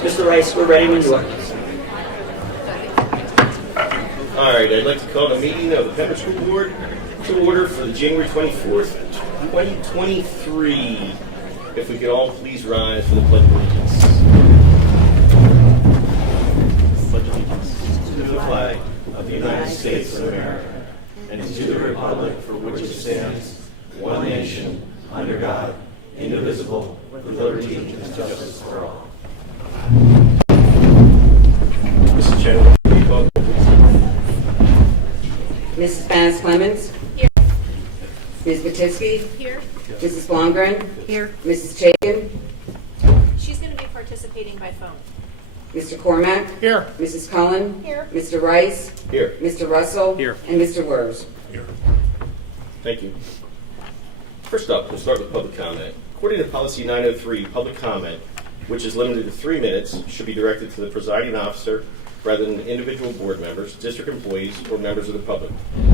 Mr. Rice, we're ready when you are. All right, I'd like to call the meeting of the Pembroke School Board to order for the January 24th, 2023. If we could all please rise for the Pledge of Allegiance. Pledge of Allegiance to the flag of the United States of America and to the republic for which it stands, one nation, under God, indivisible, with liberty and justice for all. Mrs. Chairman, will you call the roll, please? Mrs. Bannis Clemens? Here. Ms. Batitsky? Here. Mrs. Blomgren? Here. Mrs. Chapin? She's going to be participating by phone. Mr. Cormack? Here. Mrs. Cullen? Here. Mr. Rice? Here. Mr. Russell? Here. And Mr. Wurs? Here. Thank you. First up, we'll start with public comment. According to Policy 903, public comment, which is limited to 3 minutes, should be directed to the presiding officer rather than individual board members, district employees, or members of the public.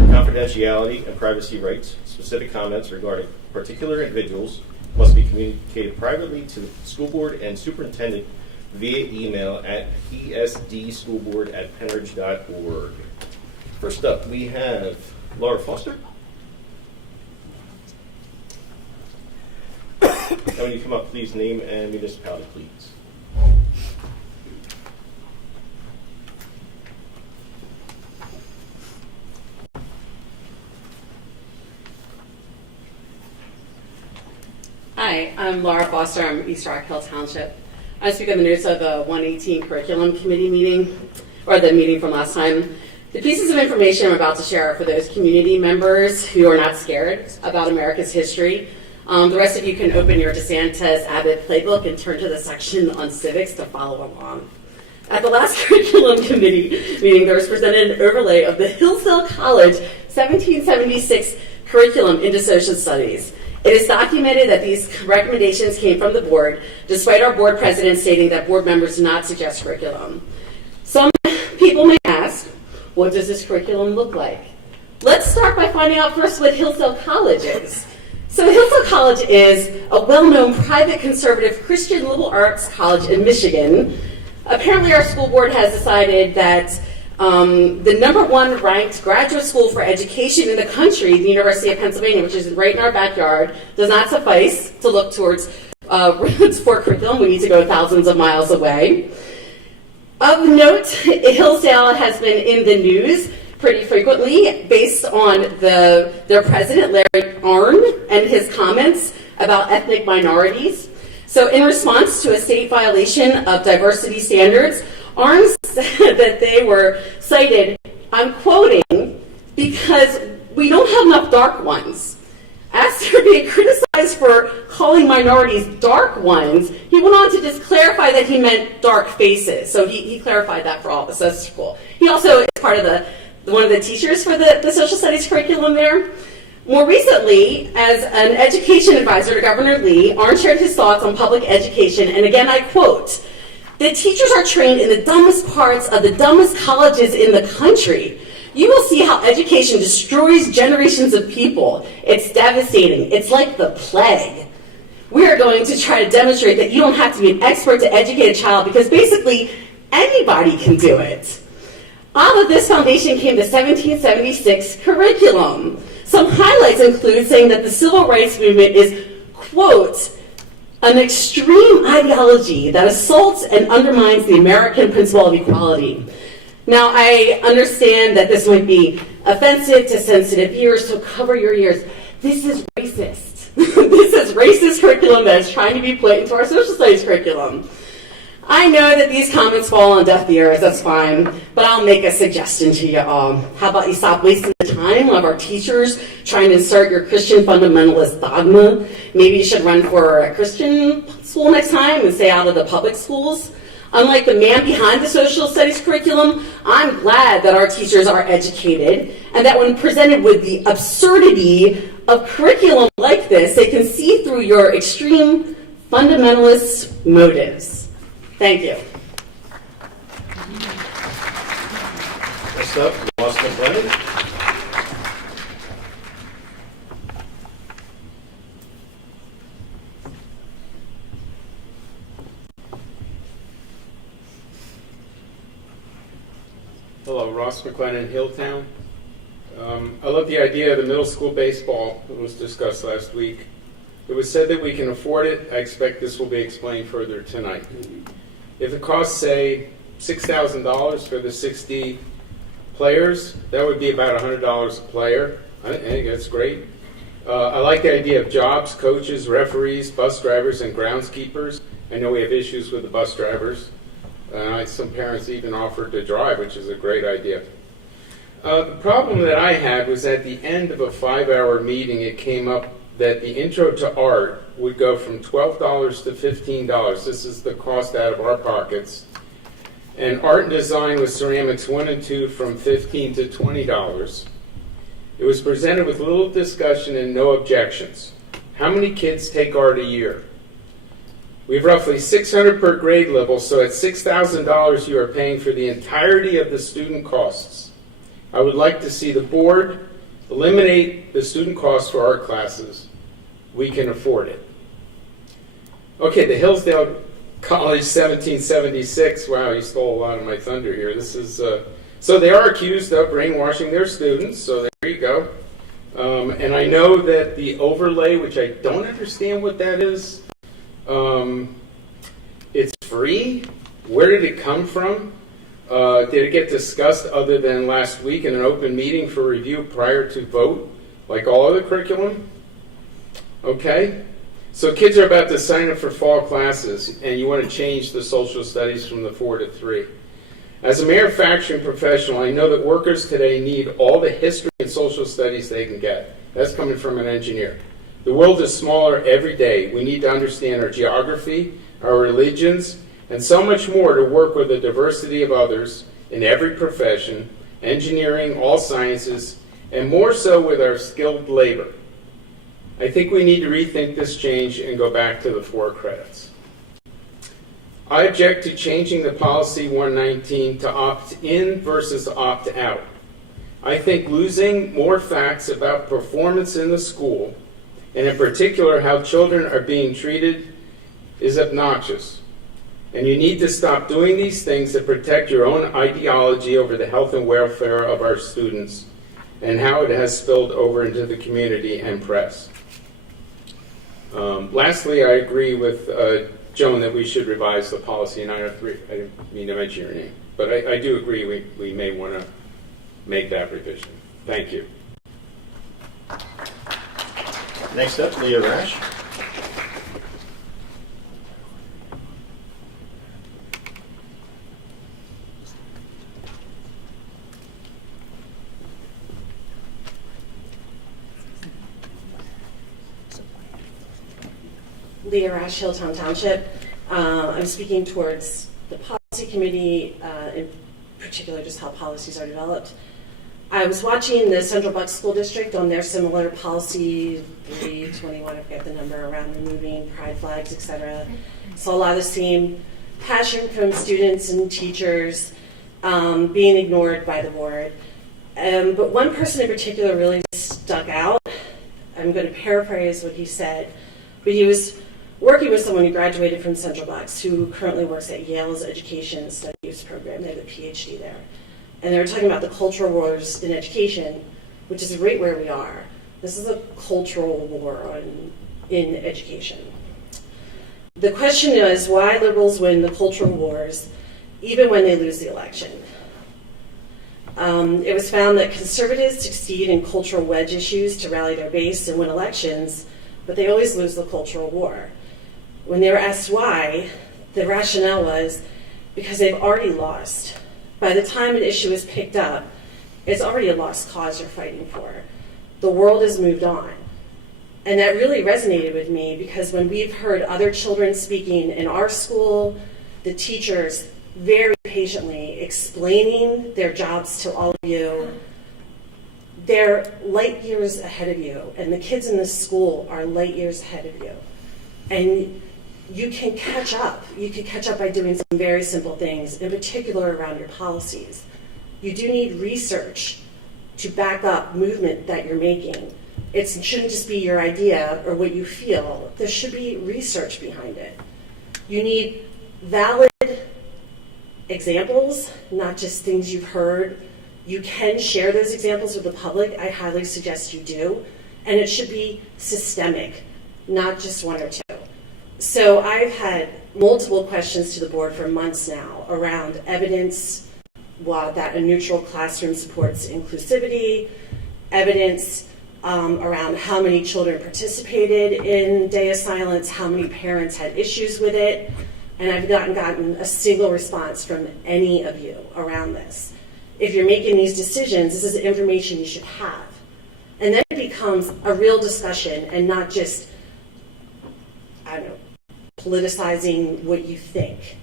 Confidentiality and privacy rights, specific comments regarding particular individuals must be communicated privately to the school board and superintendent via email at psdschoolboard@penridge.org. First up, we have Laura Foster. Now, when you come up, please name and municipality, please. Hi, I'm Laura Foster. I'm East Rock Hill Township. I speak on the notes of the 118 Curriculum Committee meeting, or the meeting from last time. The pieces of information I'm about to share are for those community members who are not scared about America's history. The rest of you can open your DeSantis Abbott playbook and turn to the section on civics to follow along. At the last Curriculum Committee meeting, there was presented an overlay of the Hillsdale College 1776 curriculum into social studies. It is documented that these recommendations came from the board, despite our board president stating that board members do not suggest curriculum. Some people may ask, what does this curriculum look like? Let's start by finding out first what Hillsdale College is. So Hillsdale College is a well-known private conservative Christian liberal arts college in Michigan. Apparently our school board has decided that the #1 ranked graduate school for education in the country, the University of Pennsylvania, which is right in our backyard, does not suffice to look towards for curriculum. We need to go thousands of miles away. Of note, Hillsdale has been in the news pretty frequently based on their president, Larry Arnn, and his comments about ethnic minorities. So in response to a state violation of diversity standards, Arnn said that they were cited, I'm quoting, because we don't have enough dark ones. After being criticized for calling minorities dark ones, he went on to just clarify that he meant dark faces. So he clarified that for all of us. That's cool. He also is part of one of the teachers for the social studies curriculum there. More recently, as an education advisor to Governor Lee, Arnn shared his thoughts on public education, and again I quote, "The teachers are trained in the dumbest parts of the dumbest colleges in the country. You will see how education destroys generations of people. It's devastating. It's like the plague. We are going to try to demonstrate that you don't have to be an expert to educate a child because basically anybody can do it." Out of this foundation came the 1776 curriculum. Some highlights include saying that the civil rights movement is, quote, "an extreme ideology that assaults and undermines the American principle of equality." Now, I understand that this might be offensive to sensitive ears, so cover your ears. This is racist. This is racist curriculum that is trying to be put into our social studies curriculum. I know that these comments fall on deaf ears, that's fine, but I'll make a suggestion to you all. How about you stop wasting the time of our teachers trying to insert your Christian fundamentalist dogma? Maybe you should run for a Christian school next time and stay out of the public schools. Unlike the man behind the social studies curriculum, I'm glad that our teachers are educated and that when presented with the absurdity of curriculum like this, they can see through your extreme fundamentalist motives. Thank you. Next up, Ross McLennan. Hello, Ross McLennan, Hilltown. I love the idea of the middle school baseball that was discussed last week. It was said that we can afford it. I expect this will be explained further tonight. If it costs, say, $6,000 for the 60 players, that would be about $100 a player. I think that's great. I like the idea of jobs, coaches, referees, bus drivers, and groundskeepers. I know we have issues with the bus drivers. Some parents even offered to drive, which is a great idea. The problem that I had was at the end of a 5-hour meeting, it came up that the intro to art would go from $12 to $15. This is the cost out of our pockets. And art and design with ceramics 1 and 2 from $15 to $20. It was presented with little discussion and no objections. How many kids take art a year? We have roughly 600 per grade level, so at $6,000 you are paying for the entirety of the student costs. I would like to see the board eliminate the student costs for art classes. We can afford it. Okay, the Hillsdale College 1776. Wow, you stole a lot of my thunder here. This is so they are accused of brainwashing their students. So there you go. And I know that the overlay, which I don't understand what that is, it's free. Where did it come from? Did it get discussed other than last week in an open meeting for review prior to vote, like all other curriculum? Okay. So kids are about to sign up for fall classes, and you want to change the social studies from the 4 to 3. As a manufacturing professional, I know that workers today need all the history and social studies they can get. That's coming from an engineer. The world is smaller every day. We need to understand our geography, our religions, and so much more to work with the diversity of others in every profession, engineering, all sciences, and more so with our skilled labor. I think we need to rethink this change and go back to the 4 credits. I object to changing the policy 119 to opt-in versus opt-out. I think losing more facts about performance in the school, and in particular how children are being treated, is obnoxious. And you need to stop doing these things to protect your own ideology over the health and welfare of our students and how it has spilled over into the community and press. Lastly, I agree with Joan that we should revise the policy 903. I didn't mean to mention your name, but I do agree we may want to make that revision. Thank you. Next up, Leah Rash. Leah Rash, Hilltown Township. I'm speaking towards the policy committee, in particular just how policies are developed. I was watching the Central Bucks School District on their similar policy 321, I forget the number, around removing pride flags, etc. Saw a lot of the same passion from students and teachers being ignored by the board. But one person in particular really stuck out. I'm going to paraphrase what he said, but he was working with someone who graduated from Central Bucks who currently works at Yale's Education Studies program. They have a PhD there. And they were talking about the cultural wars in education, which is right where we are. This is a cultural war in education. The question is why liberals win the cultural wars even when they lose the election. It was found that conservatives succeed in cultural wedge issues to rally their base and win elections, but they always lose the cultural war. When they were asked why, the rationale was because they've already lost. By the time an issue is picked up, it's already a lost cause you're fighting for. The world has moved on. And that really resonated with me because when we've heard other children speaking in our school, the teachers very patiently explaining their jobs to all of you, they're light years ahead of you, and the kids in this school are light years ahead of you. And you can catch up. You can catch up by doing some very simple things, in particular around your policies. You do need research to back up movement that you're making. It shouldn't just be your idea or what you feel. There should be research behind it. You need valid examples, not just things you've heard. You can share those examples with the public. I highly suggest you do. And it should be systemic, not just one or two. So I've had multiple questions to the board for months now around evidence that a neutral classroom supports inclusivity, evidence around how many children participated in Day of Silence, how many parents had issues with it, and I've not gotten a single response from any of you around this. If you're making these decisions, this is information you should have. And then it becomes a real discussion and not just, I don't know, politicizing what you think.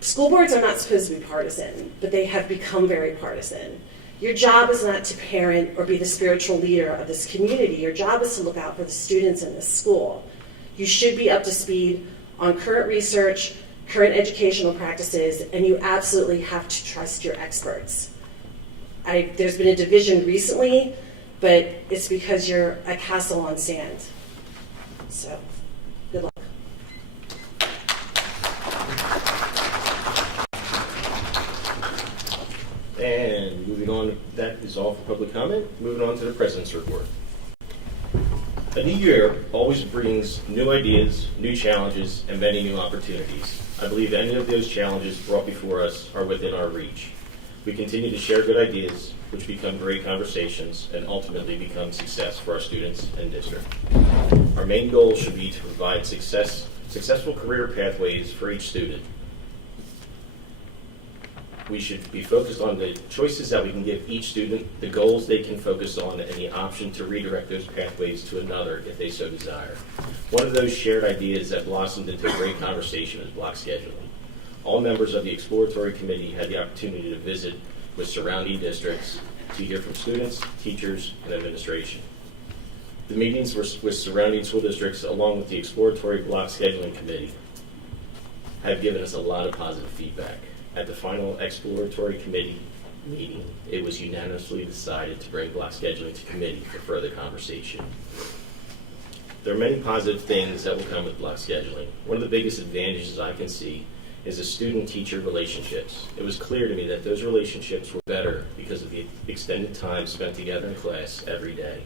School boards are not supposed to be partisan, but they have become very partisan. Your job is not to parent or be the spiritual leader of this community. Your job is to look out for the students in this school. You should be up to speed on current research, current educational practices, and you absolutely have to trust your experts. There's been a division recently, but it's because you're a castle on sand. So, good luck. And moving on, that is all for public comment. Moving on to the President's report. A new year always brings new ideas, new challenges, and many new opportunities. I believe any of those challenges brought before us are within our reach. We continue to share good ideas, which become great conversations and ultimately become success for our students and district. Our main goal should be to provide successful career pathways for each student. We should be focused on the choices that we can give each student, the goals they can focus on, and the option to redirect those pathways to another if they so desire. One of those shared ideas that blossomed into a great conversation is block scheduling. All members of the exploratory committee had the opportunity to visit with surrounding districts to hear from students, teachers, and administration. The meetings with surrounding school districts, along with the exploratory block scheduling committee, have given us a lot of positive feedback. At the final exploratory committee meeting, it was unanimously decided to bring block scheduling to committee for further conversation. There are many positive things that will come with block scheduling. One of the biggest advantages I can see is the student-teacher relationships. It was clear to me that those relationships were better because of the extended time spent together in class every day.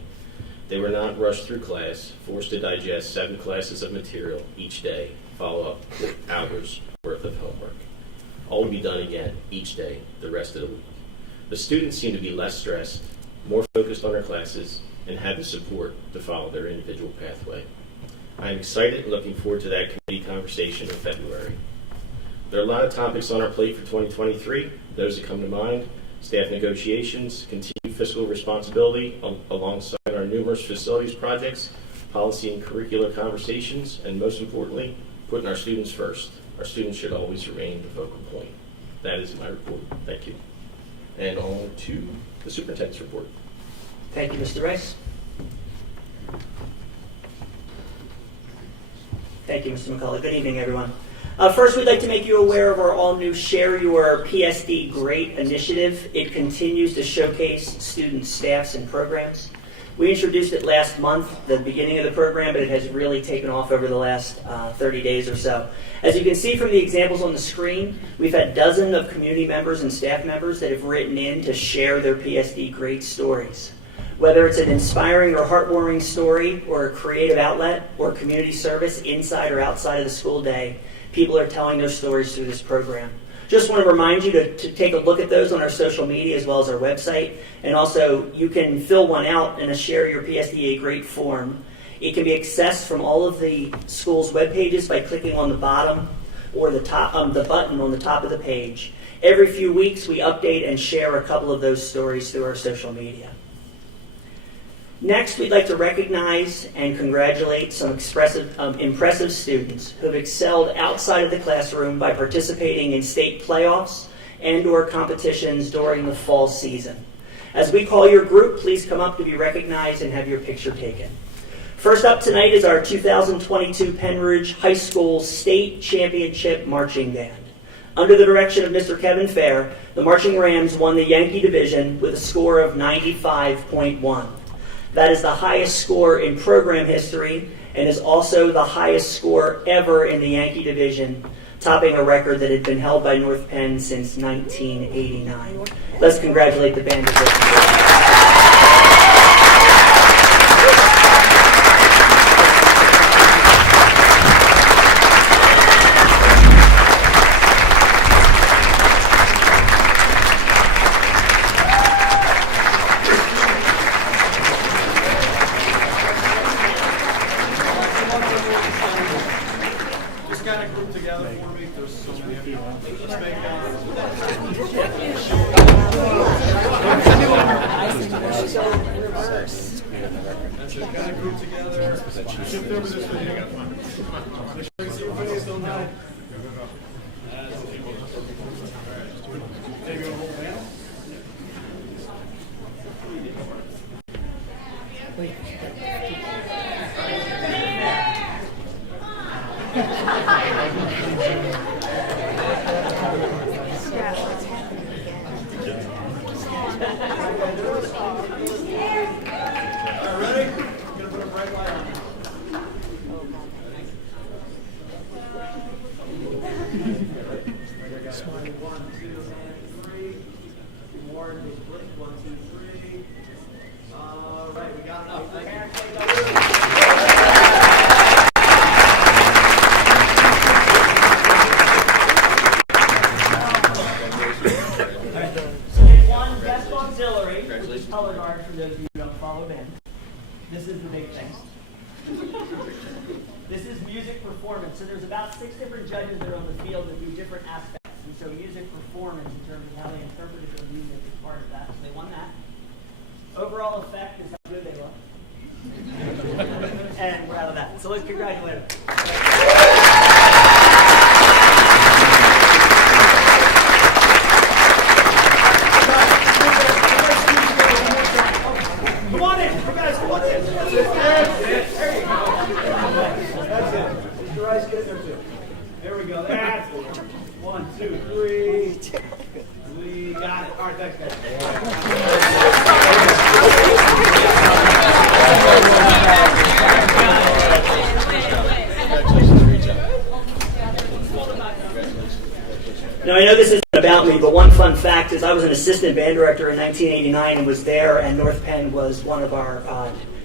They were not rushed through class, forced to digest 7 classes of material each day, follow up with hours worth of homework. All will be done again each day, the rest of the week. The students seem to be less stressed, more focused on their classes, and had the support to follow their individual pathway. I am excited and looking forward to that committee conversation in February. There are a lot of topics on our plate for 2023. Those that come to mind: staff negotiations, continued fiscal responsibility alongside our numerous facilities projects, policy and curricular conversations, and most importantly, putting our students first. Our students should always remain the focal point. That is my report. Thank you. And on to the superintendent's report. Thank you, Mr. Rice. Thank you, Mr. McCullough. Good evening, everyone. First, we'd like to make you aware of our all-new Share Your PSD Great initiative. It continues to showcase students, staffs, and programs. We introduced it last month, the beginning of the program, but it has really taken off over the last 30 days or so. As you can see from the examples on the screen, we've had dozens of community members and staff members that have written in to share their PSD Great stories. Whether it's an inspiring or heartwarming story, or a creative outlet, or community service inside or outside of the school day, people are telling their stories through this program. Just want to remind you to take a look at those on our social media as well as our website. And also, you can fill one out in a Share Your PSDA Great form. It can be accessed from all of the school's web pages by clicking on the bottom or the button on the top of the page. Every few weeks, we update and share a couple of those stories through our social media. Next, we'd like to recognize and congratulate some impressive students who have excelled outside of the classroom by participating in state playoffs and/or competitions during the fall season. As we call your group, please come up to be recognized and have your picture taken. First up tonight is our 2022 Penn Ridge High School State Championship Marching Band. Under the direction of Mr. Kevin Fair, the Marching Rams won the Yankee Division with a score of 95.1. That is the highest score in program history and is also the highest score ever in the Yankee Division topping a record that had been held by North Penn since 1989. Let's congratulate the band. Just kind of group together for me. There's so many of you. Let's make That's it. Kind of group together. Shift over this way. You got fun. Make sure you see your face. Don't hide. That's it. All right. Take your whole man. Color guard for those of you who don't follow band. This is the big thing. This is music performance. So there's about 6 different judges that are on the field that do different aspects. And so music performance in terms of how they interpreted their music is part of that. So they won that. Overall effect is how good they look. And we're out of that. So let's congratulate them. Come on in, you guys, come on in. That's it. There you go. That's it. Mr. Rice, get in there too. There we go. That's it. 1, 2, 3. We got it. All right, thanks, guys. Now, I know this isn't about me, but one fun fact is I was an assistant band director in 1989 and was there, and North Penn was one of our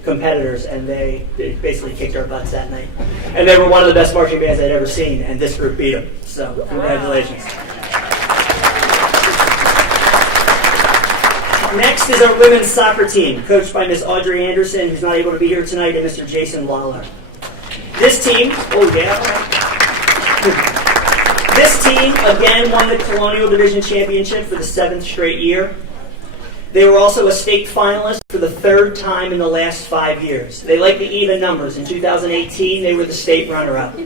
competitors, and they basically kicked our butts that night. And they were one of the best marching bands I'd ever seen, and this group beat them. So, congratulations. Next is our women's soccer team, coached by Miss Audrey Anderson, who's not able to be here tonight, and Mr. Jason Lawler. This team, This team, again, won the Colonial Division Championship for the 7th straight year. They were also a state finalist for the 3rd time in the last 5 years. They like the even numbers. In 2018, they were the state runner-up.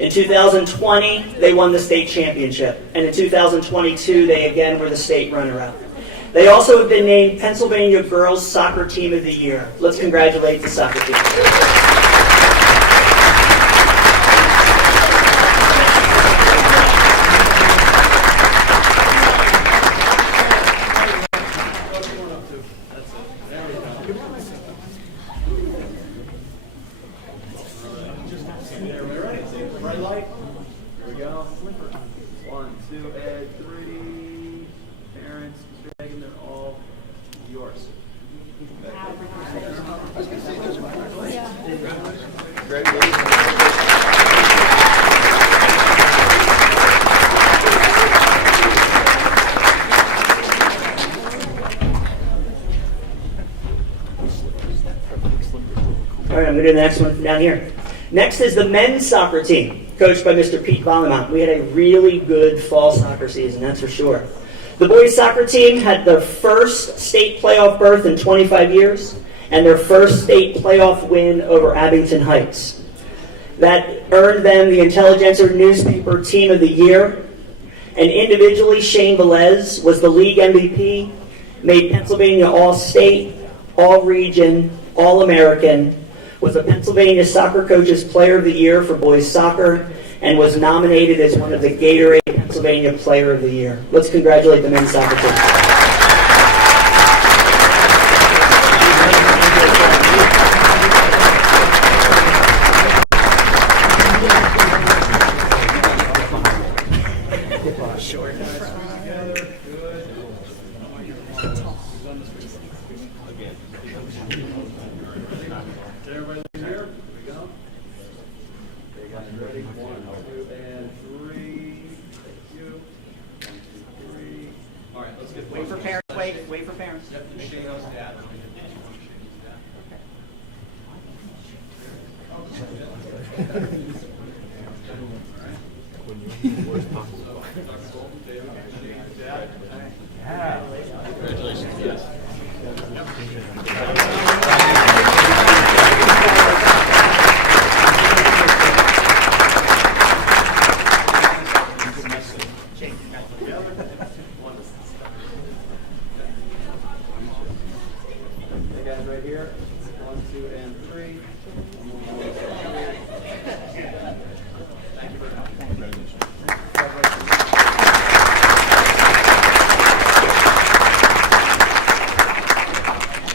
In 2020, they won the state championship. And in 2022, they again were the state runner-up. They also have been named Pennsylvania Girls Soccer Team of the Year. Let's congratulate the soccer team. I'm going to do the next one down here. Next is the men's soccer team, coached by Mr. Pete Vollemont. We had a really good fall soccer season, that's for sure. The boys' soccer team had their first state playoff berth in 25 years and their first state playoff win over Abington Heights. That earned them the Intelligencer Newspaper Team of the Year. And individually, Shane Velez was the league MVP, made Pennsylvania All-State, All-Region, All-American, was a Pennsylvania Soccer Coaches Player of the Year for boys soccer, and was nominated as one of the Gatorade Pennsylvania Player of the Year. Let's congratulate the men's soccer team. Ready? 1, 2, and 3. Thank you. 1, 2, 3. All right, let's get. Wait for parents. Wait for parents. Yep, just shake those dad. Congratulations. Yes. Hey guys, right here. 1, 2, and 3. Thank you very much.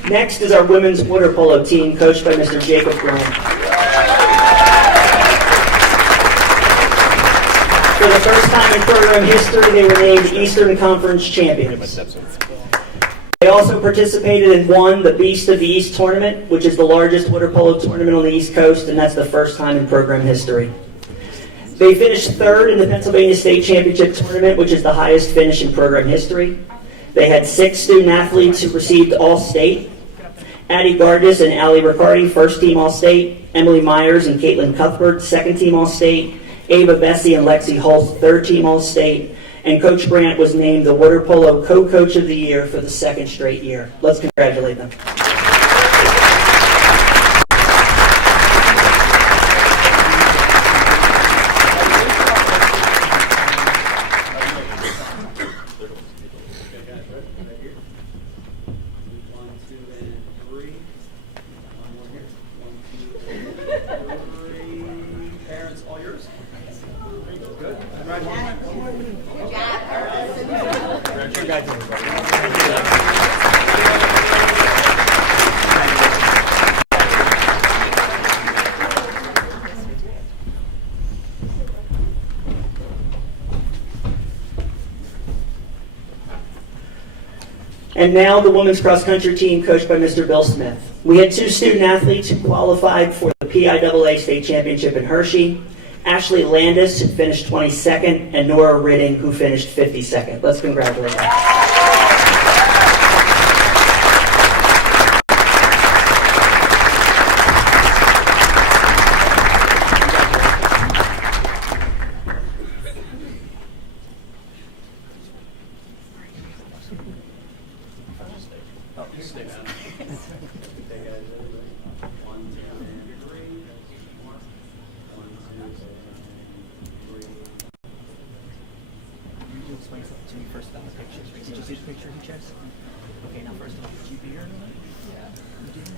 Next is our women's water polo team, coached by Mr. Jacob Graham. For the first time in program history, they were named Eastern Conference champions. They also participated and won the Beast of the East tournament, which is the largest water polo tournament on the East Coast, and that's the first time in program history. They finished third in the Pennsylvania State Championship tournament, which is the highest finish in program history. They had 6 student athletes who received All-State. Addie Gargis and Allie Riccardi, first team All-State. Emily Myers and Caitlin Cuthbert, second team All-State. Ava Bessie and Lexi Holtz, third team All-State. And Coach Brandt was named the Water Polo Co-Coach of the Year for the second straight year. Let's congratulate them. Parents, all yours? Good. Congratulations. And now the women's cross-country team coached by Mr. Bill Smith. We had 2 student athletes who qualified for the PIAA State Championship in Hershey. Ashley Landis, who finished 22nd, and Nora Ridding, who finished 52nd. Let's congratulate them. Explain something to me first about the pictures. Did you see the picture he chose? Okay, now first of all, did you beer? Yeah. You did?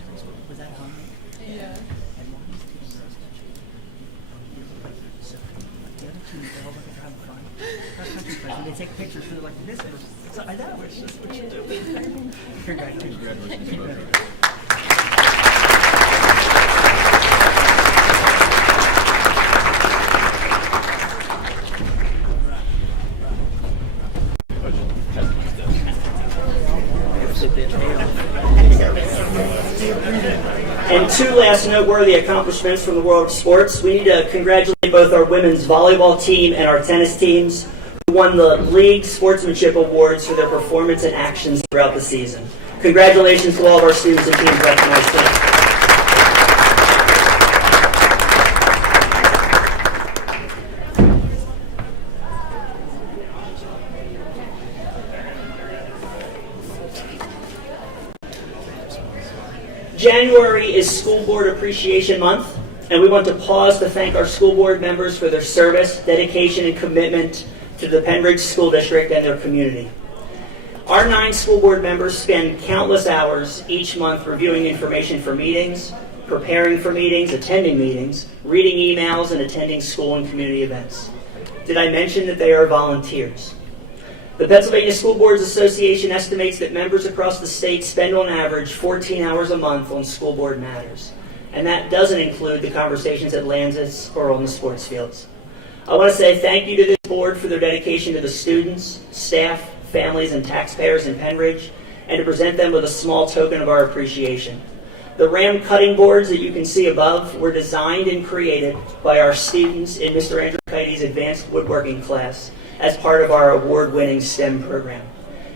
Was that home? Yeah. And why these people so special? So the other team, they're all looking for having fun. Cross country players, when they take pictures, they're like this. So I know, it's just what you do. Congratulations. And 2 last noteworthy accomplishments from the world of sports. We need to congratulate both our women's volleyball team and our tennis teams who won the League Sportsmanship Awards for their performance and actions throughout the season. Congratulations to all of our students and teams recognized today. January is School Board Appreciation Month, and we want to pause to thank our school board members for their service, dedication, and commitment to the Pembridge School District and their community. Our 9 school board members spend countless hours each month reviewing information for meetings, preparing for meetings, attending meetings, reading emails, and attending school and community events. Did I mention that they are volunteers? The Pennsylvania School Boards Association estimates that members across the state spend on average 14 hours a month on school board matters. And that doesn't include the conversations at Lanzas or on the sports fields. I want to say thank you to this board for their dedication to the students, staff, families, and taxpayers in Pembridge, and to present them with a small token of our appreciation. The ram cutting boards that you can see above were designed and created by our students in Mr. Andrew Kitey's advanced woodworking class as part of our award-winning STEM program.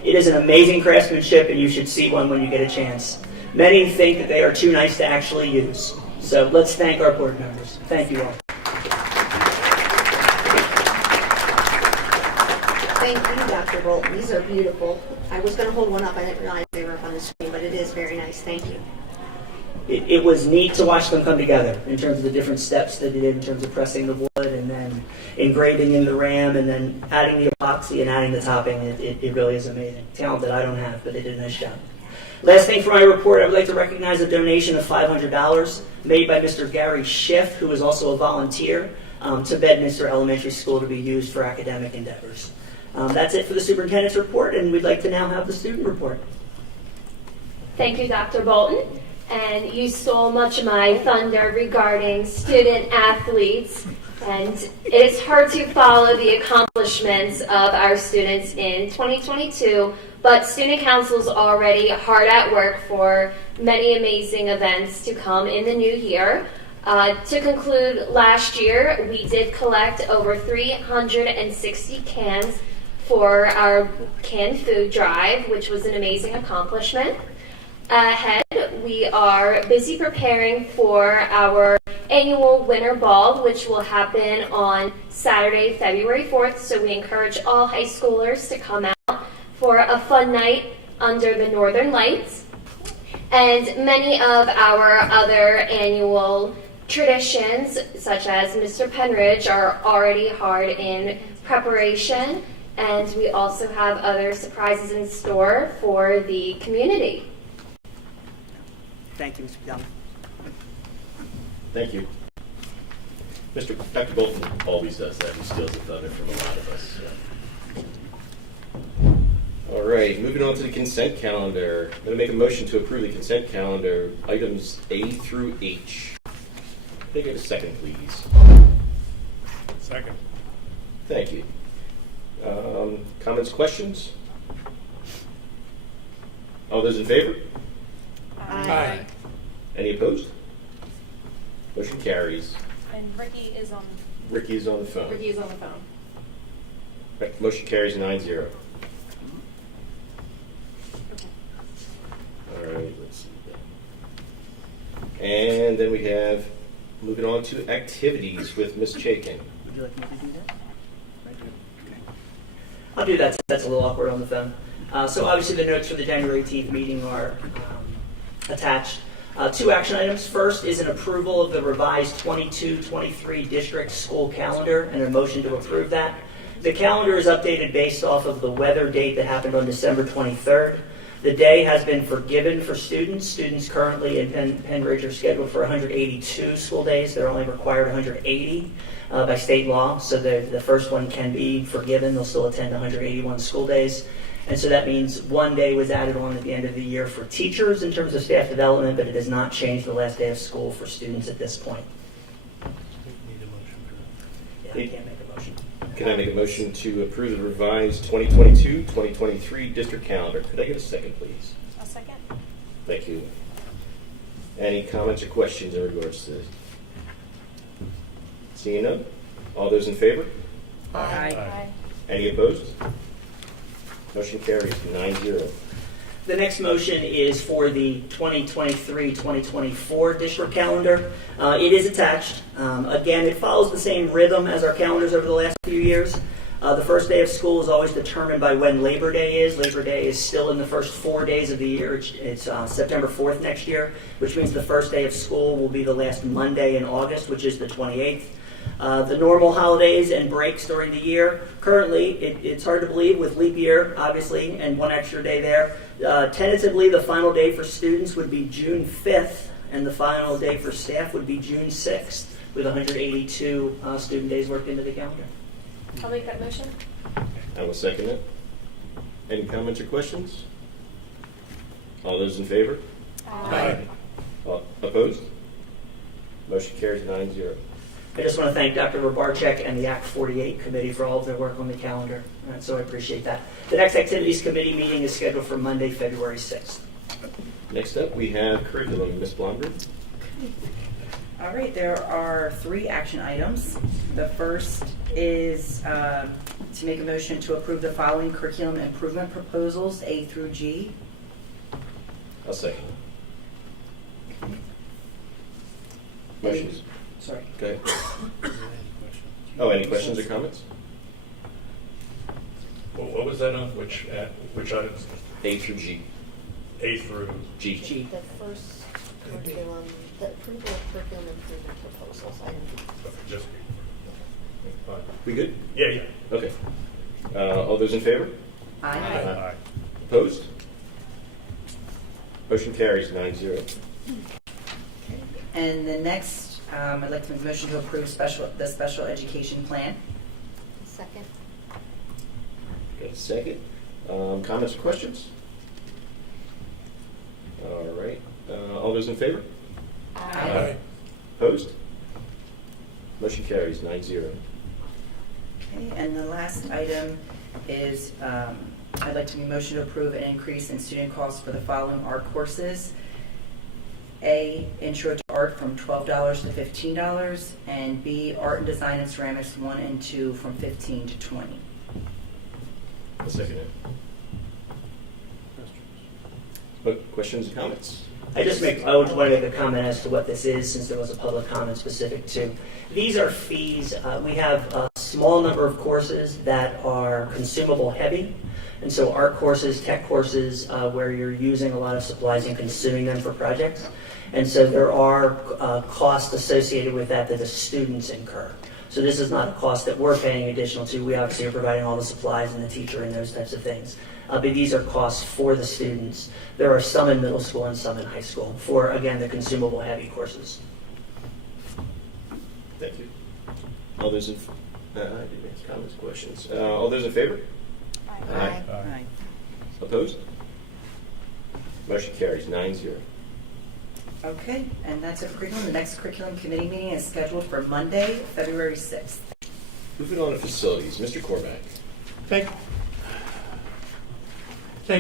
It is an amazing craftsmanship, and you should see one when you get a chance. Many think that they are too nice to actually use. So let's thank our board members. Thank you all. Thank you, Dr. Bolton. These are beautiful. I was going to hold one up. I didn't realize they were up on the screen, but it is very nice. Thank you. It was neat to watch them come together in terms of the different steps that they did in terms of pressing the wood and then engraving in the ram and then adding the epoxy and adding the topping. It really is amazing. Talent that I don't have, but they did a nice job. Last thing for my report, I would like to recognize a donation of $500 made by Mr. Gary Schiff, who is also a volunteer, to Bedminster Elementary School to be used for academic endeavors. That's it for the superintendent's report, and we'd like to now have the student report. Thank you, Dr. Bolton. And you stole much of my thunder regarding student athletes. And it is hard to follow the accomplishments of our students in 2022, but Student Council is already hard at work for many amazing events to come in the new year. To conclude, last year we did collect over 360 cans for our canned food drive, which was an amazing accomplishment. Ahead, we are busy preparing for our annual Winter Ball, which will happen on Saturday, February 4th. So we encourage all high schoolers to come out for a fun night under the Northern Lights. And many of our other annual traditions, such as Mr. Penridge, are already hard in preparation. And we also have other surprises in store for the community. Thank you, Mr. Young. Thank you. Dr. Bolton always does that. He steals the thunder from a lot of us. So. All right, moving on to the consent calendar. I'm going to make a motion to approve the consent calendar, items A through H. Can I get a second, please? Second. Thank you. Comments, questions? All those in favor? Aye. Any opposed? Motion carries. And Ricky is on. Ricky is on the phone. Ricky is on the phone. Right, motion carries 9-0. All right, let's see. And then we have, moving on to activities with Ms. Chaikin. Would you like me to do that? I'll do that. That's a little awkward on the phone. So obviously the notes for the January 18th meeting are attached. Two action items. First is an approval of the revised 22-23 district school calendar and a motion to approve that. The calendar is updated based off of the weather date that happened on December 23rd. The day has been forgiven for students. Students currently in Penridge are scheduled for 182 school days. They're only required 180 by state law. So the first one can be forgiven. They'll still attend 181 school days. And so that means one day was added on at the end of the year for teachers in terms of staff development, but it does not change the last day of school for students at this point. Yeah, I can't make a motion. Can I make a motion to approve the revised 2022-2023 district calendar? Could I get a second, please? A second. Thank you. Any comments or questions in regards to this? Seeing none? All those in favor? Aye. Any opposed? Motion carries 9-0. The next motion is for the 2023-2024 district calendar. It is attached. Again, it follows the same rhythm as our calendars over the last few years. The first day of school is always determined by when Labor Day is. Labor Day is still in the first 4 days of the year. It's September 4th next year, which means the first day of school will be the last Monday in August, which is the 28th. The normal holidays and breaks during the year. Currently, it's hard to believe with leap year, obviously, and one extra day there. Tentatively, the final day for students would be June 5th, and the final day for staff would be June 6th, with 182 student days worked into the calendar. I'll make that motion. I will second it. Any comments or questions? All those in favor? Aye. Opposed? Motion carries 9-0. I just want to thank Dr. Robarczyk and the Act 48 committee for all of their work on the calendar, so I appreciate that. The next Activities Committee meeting is scheduled for Monday, February 6th. Next up, we have curriculum. Ms. Blomberg. All right, there are 3 action items. The first is to make a motion to approve the following curriculum improvement proposals, A through G. I'll second. Motions? Sorry. Okay. Oh, any questions or comments? What was that on? Which items? A through G. A through? G. G. The first curriculum, the approval of curriculum improvement proposals. Okay, just B. Fine. We good? Yeah. Okay. All those in favor? Aye. Opposed? Motion carries 9-0. And the next, I'd like to make a motion to approve the special education plan. Second. Got a second. Comments or questions? All right. All those in favor? Aye. Opposed? Motion carries 9-0. Okay, and the last item is I'd like to make a motion to approve an increase in student costs for the following art courses. A, Intro to Art from $12 to $15, and B, Art and Design and Ceramics 1 and 2 from $15 to $20. I'll second it. Questions or comments? I would want to make a comment as to what this is, since there was a public comment specific to. These are fees. We have a small number of courses that are consumable heavy, and so art courses, tech courses, where you're using a lot of supplies and consuming them for projects. And so there are costs associated with that the students incur. So this is not a cost that we're paying additional to. We obviously are providing all the supplies and the teacher and those types of things. But these are costs for the students. There are some in middle school and some in high school for, again, the consumable heavy courses. Thank you. All those in comments, questions? All those in favor? Aye. Aye. Opposed? Motion carries 9-0. Okay, and that's it for curriculum. The next curriculum committee meeting is scheduled for Monday, February 6th. Moving on to facilities, Mr. Cormack. Thank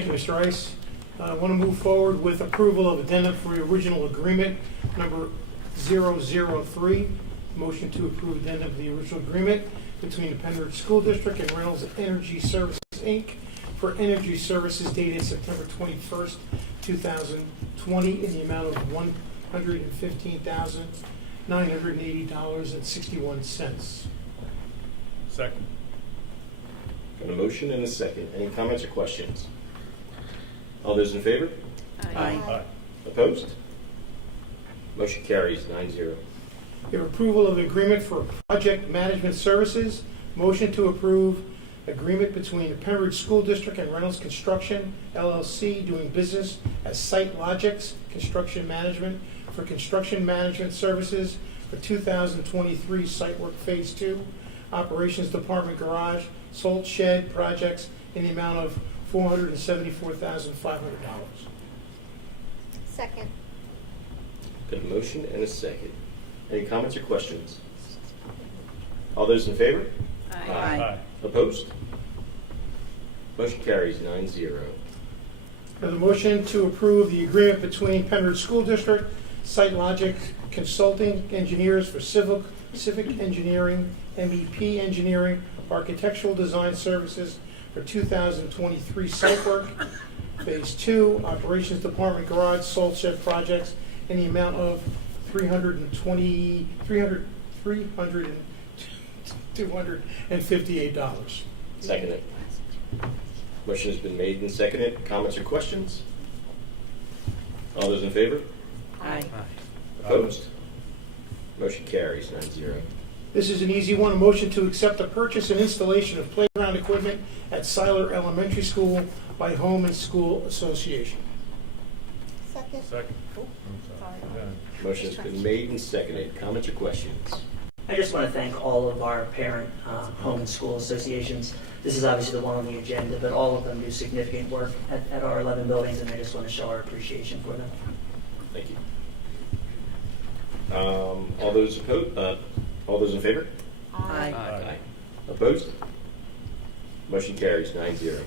you, Mr. Rice. I want to move forward with approval of addendum for the original agreement number 003. Motion to approve addendum of the original agreement between the Penridge School District and Reynolds Energy Services, Inc. for energy services dated September 21st, 2020 in the amount of $115,980.61. Second. Got a motion and a second. Any comments or questions? All those in favor? Aye. Opposed? Motion carries 9-0. Your approval of the agreement for project management services. Motion to approve agreement between the Penridge School District and Reynolds Construction, LLC, doing business as Site Logics Construction Management for construction management services for 2023 site work phase 2, operations department garage, salt shed projects in the amount of $474,500. Second. Got a motion and a second. Any comments or questions? All those in favor? Aye. Opposed? Motion carries 9-0. The motion to approve the agreement between Penridge School District, Site Logic Consulting Engineers for civic engineering, MEP engineering, architectural design services for 2023 site work, phase 2, operations department garage, salt shed projects in the amount of $258. Second it. Motion has been made and seconded. Comments or questions? All those in favor? Aye. Opposed? Motion carries 9-0. This is an easy one. A motion to accept the purchase and installation of playground equipment at Seiler Elementary School by Home and School Association. Second. Second. Motion has been made and seconded. Comments or questions? I just want to thank all of our parent home and school associations. This is obviously the one on the agenda, but all of them do significant work at our 11 buildings, and I just want to show our appreciation for them. Thank you. All those opposed? All those in favor? Aye. Aye. Opposed? Motion carries 9-0.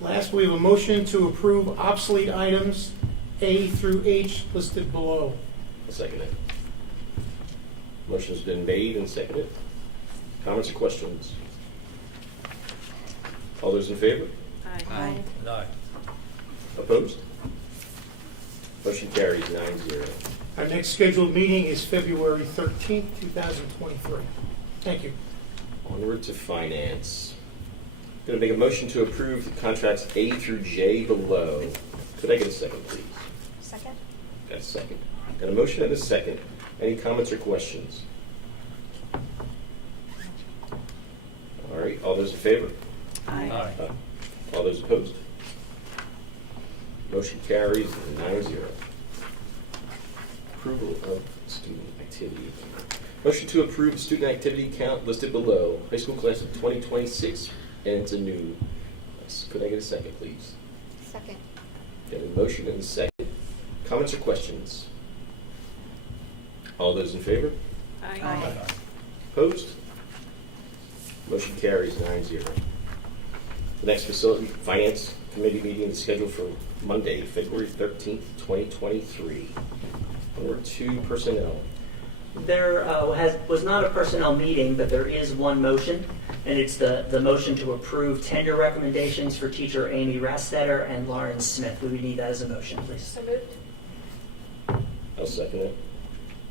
Last, we have a motion to approve obsolete items A through H listed below. I'll second it. Motion's been made and seconded. Comments or questions? All those in favor? Aye. Opposed? Motion carries 9-0. Our next scheduled meeting is February 13th, 2023. Thank you. Onward to finance. Going to make a motion to approve the contracts A through J below. Could I get a second, please? Second? Got a second. Got a motion and a second. Any comments or questions? All right. All those in favor? Aye. All those opposed? Motion carries 9-0. Approval of student activity. Motion to approve the student activity count listed below. High school class of 2026, and it's a new. Could I get a second, please? Second. Got a motion and a second. Comments or questions? All those in favor? Aye. Opposed? Motion carries 9-0. The next facility finance committee meeting is scheduled for Monday, February 13th, 2023. Onward to personnel. There was not a personnel meeting, but there is one motion, and it's the motion to approve tender recommendations for teacher Amy Rastetter and Lauren Smith. We would need that as a motion, please. So moved? I'll second it.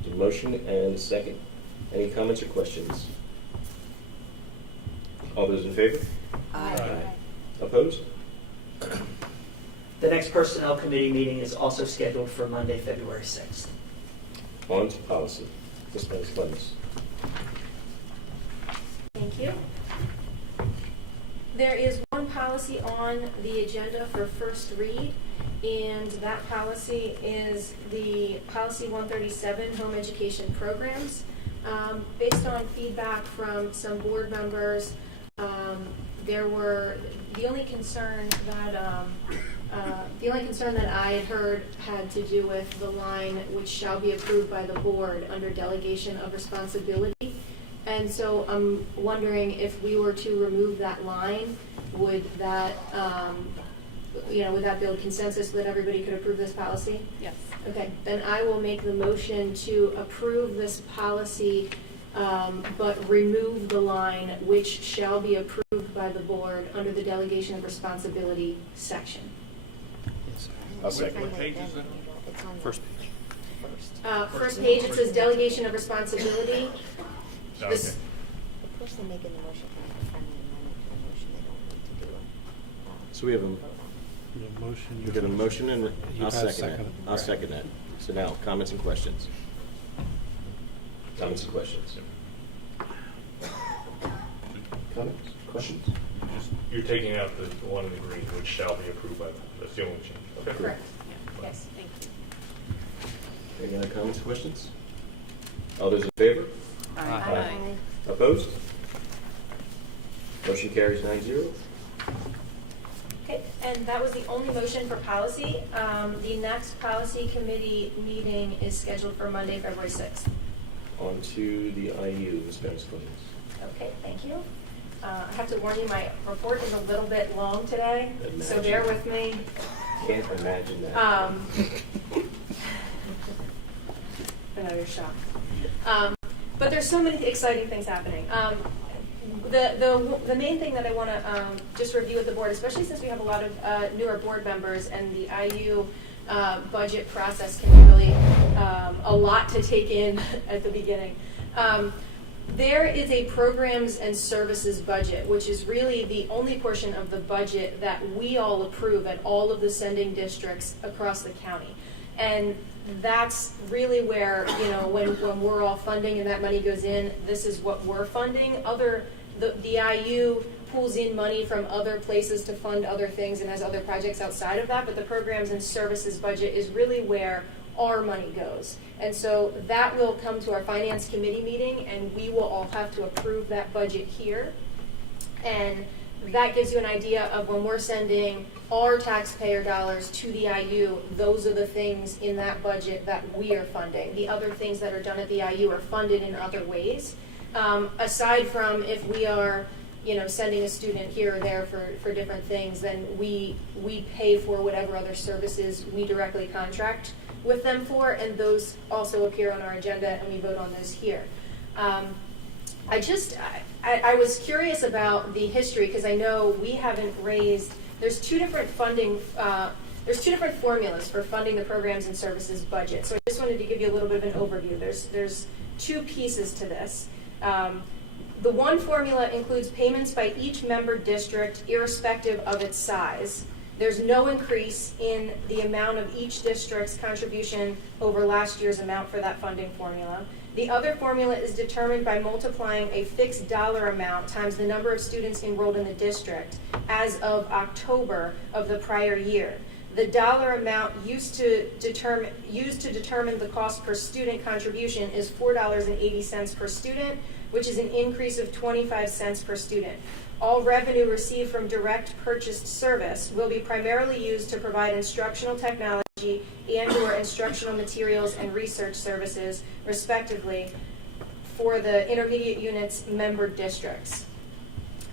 The motion and a second. Any comments or questions? All those in favor? Aye. Opposed? The next personnel committee meeting is also scheduled for Monday, February 6th. On to policy. Ms. Clemens. Thank you. There is one policy on the agenda for first read, and that policy is the Policy 137, Home Education Programs. Based on feedback from some board members, the only concern that I had heard had to do with the line which shall be approved by the board under delegation of responsibility. And so I'm wondering if we were to remove that line, would that build consensus so that everybody could approve this policy? Yes. Okay, then I will make the motion to approve this policy, but remove the line which shall be approved by the board under the delegation of responsibility section. I'll second What it. page is it? First page. First page, it says delegation of responsibility. Okay. This- The person making the motion can make a friendly amendment to the motion. They don't need to do a So we have a, vote on we got a motion and You I'll have second it. seconded. I'll second that. So now, comments and questions. Comments and questions. Comments? Questions? You're taking out the one in the green, which shall be approved by the, that's the only change. Okay. Correct. Yes, thank you. Any other comments, questions? All those in favor? Aye. Opposed? Motion carries 9-0. Okay, and that was the only motion for policy. The next policy committee meeting is scheduled for Monday, February 6th. On to the IU, Ms. Clemens. Okay, thank you. I have to warn you, my report is a little bit long today, so bear with me. Can't imagine that. I know you're shocked. But there's so many exciting things happening. The main thing that I want to just review with the board, especially since we have a lot of newer board members and the IU budget process can be really a lot to take in at the beginning. There is a programs and services budget, which is really the only portion of the budget that we all approve at all of the sending districts across the county. And that's really where, when we're all funding and that money goes in, this is what we're funding. The IU pulls in money from other places to fund other things and has other projects outside of that, but the programs and services budget is really where our money goes. And so that will come to our finance committee meeting, and we will all have to approve that budget here. And that gives you an idea of when we're sending our taxpayer dollars to the IU, those are the things in that budget that we are funding. The other things that are done at the IU are funded in other ways. Aside from if we are sending a student here or there for different things, then we pay for whatever other services we directly contract with them for, and those also appear on our agenda, and we vote on those here. I was curious about the history, because I know we haven't raised, there's two different formulas for funding the programs and services budget. So I just wanted to give you a little bit of an overview. There's two pieces to this. The one formula includes payments by each member district, irrespective of its size. There's no increase in the amount of each district's contribution over last year's amount for that funding formula. The other formula is determined by multiplying a fixed dollar amount times the number of students enrolled in the district as of October of the prior year. The dollar amount used to determine the cost per student contribution is $4.80 per student, which is an increase of 25 cents per student. All revenue received from direct purchased service will be primarily used to provide instructional technology and/or instructional materials and research services, respectively, for the intermediate unit's member districts.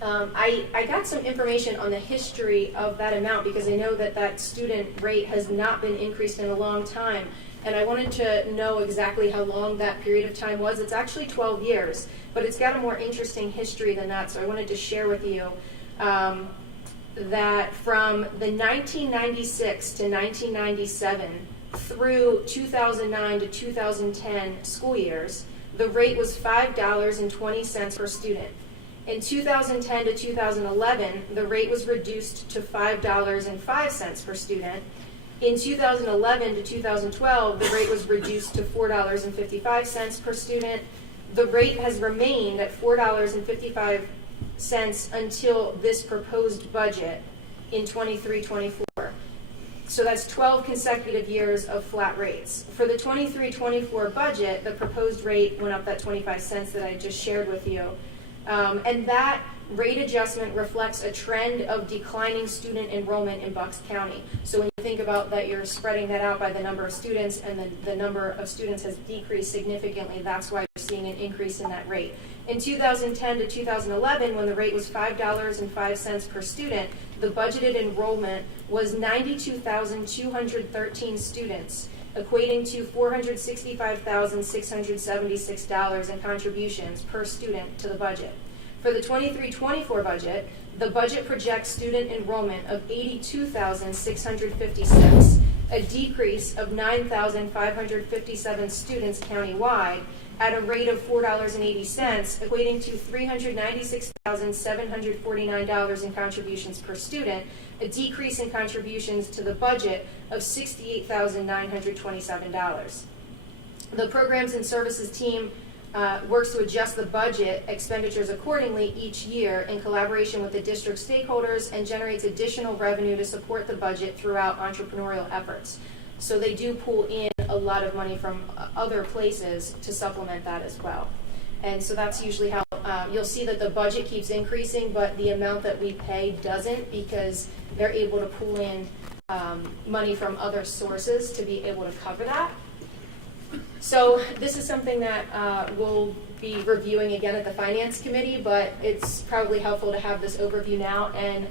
I got some information on the history of that amount, because I know that student rate has not been increased in a long time, and I wanted to know exactly how long that period of time was. It's actually 12 years, but it's got a more interesting history than that, so I wanted to share with you that from the 1996 to 1997 through 2009 to 2010 school years, the rate was $5.20 per student. In 2010 to 2011, the rate was reduced to $5.05 per student. In 2011 to 2012, the rate was reduced to $4.55 per student. The rate has remained at $4.55 until this proposed budget in 23-24. So that's 12 consecutive years of flat rates. For the 23-24 budget, the proposed rate went up that 25 cents that I just shared with you. And that rate adjustment reflects a trend of declining student enrollment in Bucks County. So when you think about that, you're spreading that out by the number of students, and the number of students has decreased significantly. That's why you're seeing an increase in that rate. In 2010 to 2011, when the rate was $5.05 per student, the budgeted enrollment was 92,213 students, equating to $465,676 in contributions per student to the budget. For the 23-24 budget, the budget projects student enrollment of 82,656, a decrease of 9,557 students countywide at a rate of $4.80, equating to $396,749 in contributions per student, a decrease in contributions to the budget of $68,927. The Programs and Services team works to adjust the budget expenditures accordingly each year in collaboration with the district stakeholders, and generates additional revenue to support the budget throughout entrepreneurial efforts. So they do pull in a lot of money from other places to supplement that as well. And so that's usually how you'll see that the budget keeps increasing, but the amount that we pay doesn't, because they're able to pull in money from other sources to be able to cover that. So this is something that we'll be reviewing again at the Finance Committee, but it's probably helpful to have this overview now, and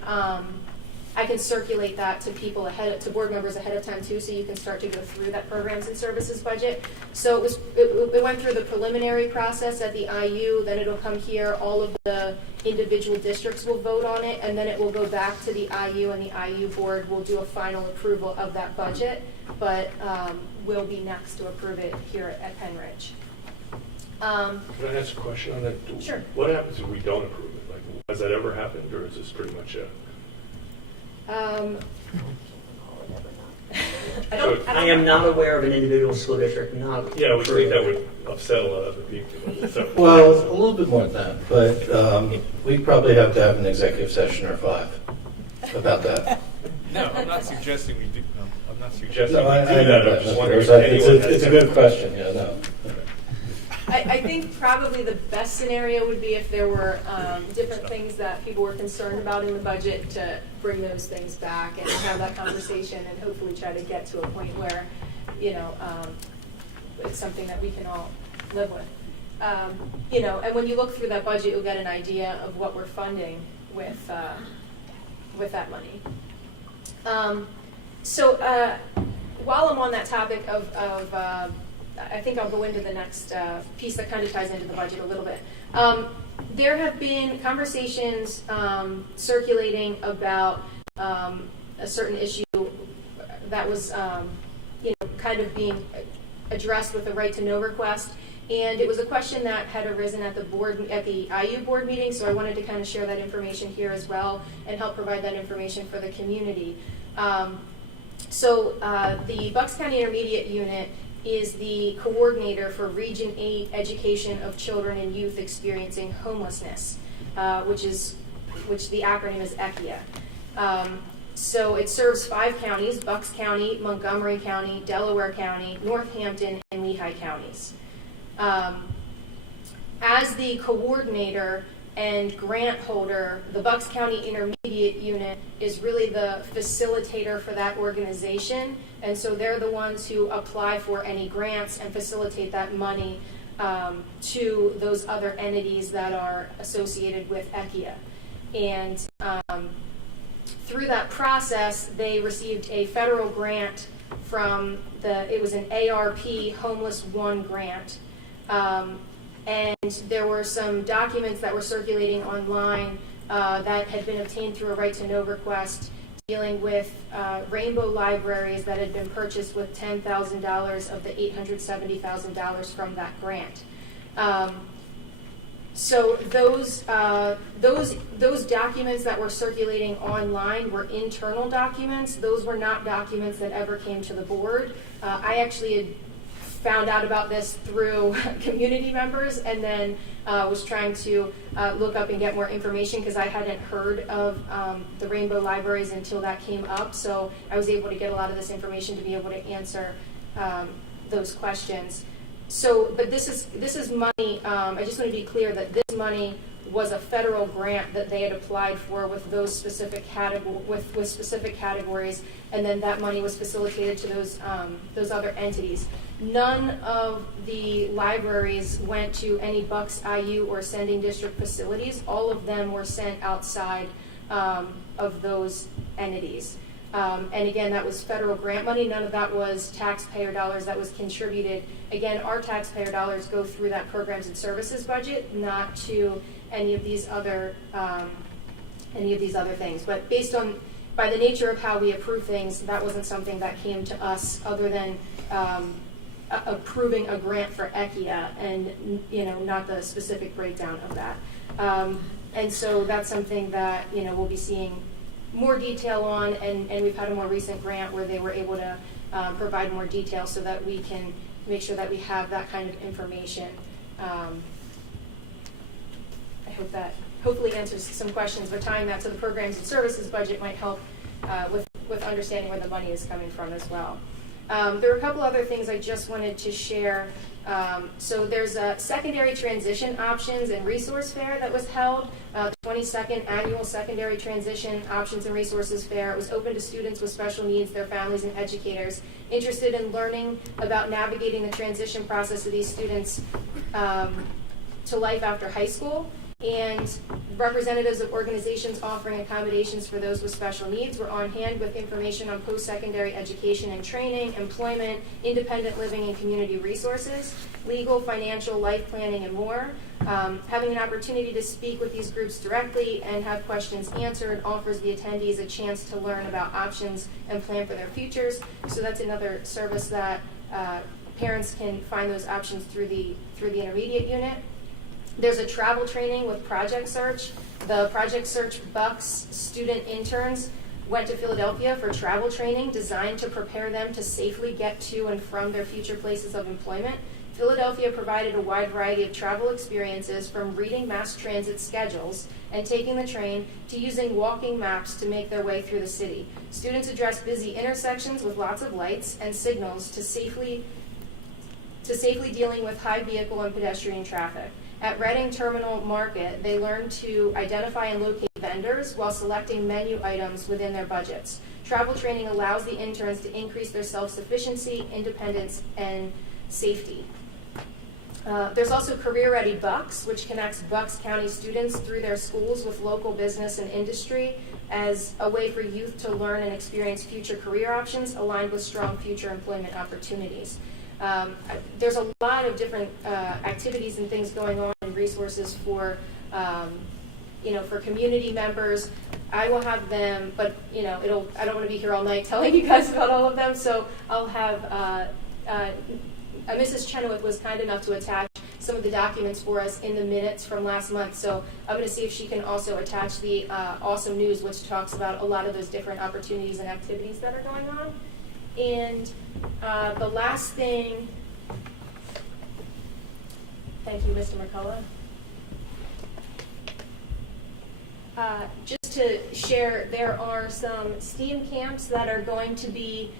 I can circulate that to people to board members ahead of time too, so you can start to go through that Programs and Services budget. So it went through the preliminary process at the IU, then it'll come here, all of the individual districts will vote on it, and then it will go back to the IU, and the IU board will do a final approval of that budget, but we'll be next to approve it here at Penn Ridge. Can I ask a question on that? Sure. What happens if we don't approve it? Like, has that ever happened, or is this pretty much a... I am not aware of an individual school district not. Yeah, I would think that would upset a lot of other people. Well, a little bit more than that, but we probably have to have an executive session or 5 about that. No, I'm not suggesting we do. No, I'm not suggesting No, I we do know that. that. I'm just wondering if It's a good question, yeah, no. I think probably the best scenario would be if there were different things that people were concerned about in the budget, to bring those things back and have that conversation, and hopefully try to get to a point where, it's something that we can all live with. And when you look through that budget, you'll get an idea of what we're funding with that money. While I'm on that topic of I think I'll go into the next piece that kind of ties into the budget a little bit. There have been conversations circulating about a certain issue that was, kind of being addressed with the right to know request, and it was a question that had arisen at the IU board meeting. So I wanted to kind of share that information here as well and help provide that information for the community. The Bucks County Intermediate Unit is the coordinator for Region 8 education of children and youth experiencing homelessness, which the acronym is ECHIA. So it serves 5 counties: Bucks County, Montgomery County, Delaware County, Northampton, and Lehigh counties. As the coordinator and grant holder, the Bucks County Intermediate Unit is really the facilitator for that organization, and so they're the ones who apply for any grants and facilitate that money to those other entities that are associated with ECHIA. And through that process, they received a federal grant from it was an ARP Homeless One grant. And there were some documents that were circulating online that had been obtained through a right to know request dealing with rainbow libraries that had been purchased with $10,000 of the $870,000 from that grant. So those documents that were circulating online were internal documents. Those were not documents that ever came to the board. I actually had found out about this through community members, and then was trying to look up and get more information because I hadn't heard of the rainbow libraries until that came up. So I was able to get a lot of this information to be able to answer those questions. But this is money. I just want to be clear that this money was a federal grant that they had applied for with those specific with specific categories, and then that money was facilitated to those other entities. None of the libraries went to any Bucks IU or sending district facilities. All of them were sent outside of those entities. And again, that was federal grant money. None of that was taxpayer dollars that was contributed. Again, our taxpayer dollars go through that programs and services budget, not to any of these other things. But by the nature of how we approve things, that wasn't something that came to us other than approving a grant for ECHIA and not the specific breakdown of that. And so that's something that we'll be seeing more detail on, and we've had a more recent grant where they were able to provide more detail so that we can make sure that we have that kind of information. I hope that hopefully answers some questions, but tying that to the programs and services budget might help with understanding where the money is coming from as well. There are a couple other things I just wanted to share. So there's a secondary transition options and resource fair that was held, 22nd annual secondary transition options and resources fair. It was open to students with special needs, their families, and educators interested in learning about navigating the transition process of these students to life after high school. And representatives of organizations offering accommodations for those with special needs were on hand with information on post-secondary education and training, employment, independent living and community resources, legal, financial, life planning, and more. Having an opportunity to speak with these groups directly and have questions answered offers the attendees a chance to learn about options and plan for their futures. So that's another service that parents can find those options through the intermediate unit. There's a travel training with Project Search. The Project Search Bucks student interns went to Philadelphia for travel training designed to prepare them to safely get to and from their future places of employment. Philadelphia provided a wide variety of travel experiences, from reading mass transit schedules and taking the train to using walking maps to make their way through the city. Students addressed busy intersections with lots of lights and signals to safely dealing with high vehicle and pedestrian traffic. At Reading Terminal Market, they learned to identify and locate vendors while selecting menu items within their budgets. Travel training allows the interns to increase their self-sufficiency, independence, and safety. There's also Career Ready Bucks, which connects Bucks County students through their schools with local business and industry as a way for youth to learn and experience future career options aligned with strong future employment opportunities. There's a lot of different activities and things going on and resources for, for community members. I will have them, but I don't want to be here all night telling you guys about all of them. So I'll have Mrs. Chenoweth was kind enough to attach some of the documents for us in the minutes from last month. So I'm going to see if she can also attach the Awesome News, which talks about a lot of those different opportunities and activities that are going on. And the last thing, thank you, Mr. McCullough. Just to share, there are some STEAM camps that are going to be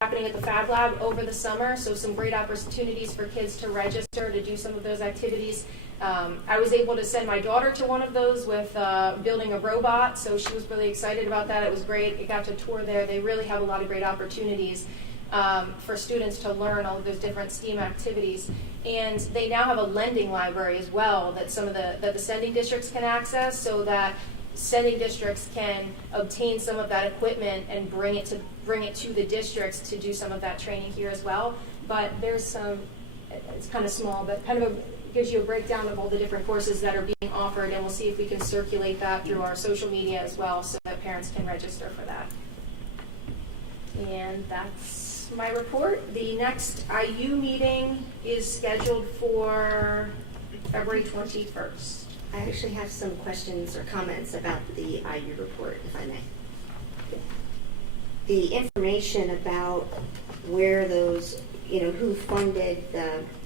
happening at the Fab Lab over the summer, so some great opportunities for kids to register to do some of those activities. I was able to send my daughter to one of those with building a robot, so she was really excited about that. It was great. It got to tour there. They really have a lot of great opportunities for students to learn all of those different STEAM activities. And they now have a lending library as well that that the sending districts can access, so that sending districts can obtain some of that equipment and bring it to the districts to do some of that training here as well. But there's some, it's kind of small, but kind of gives you a breakdown of all the different courses that are being offered, and we'll see if we can circulate that through our social media as well so that parents can register for that. And that's my report. The next IU meeting is scheduled for February 21st. I actually have some questions or comments about the IU report, if I may. The information about where those, who funded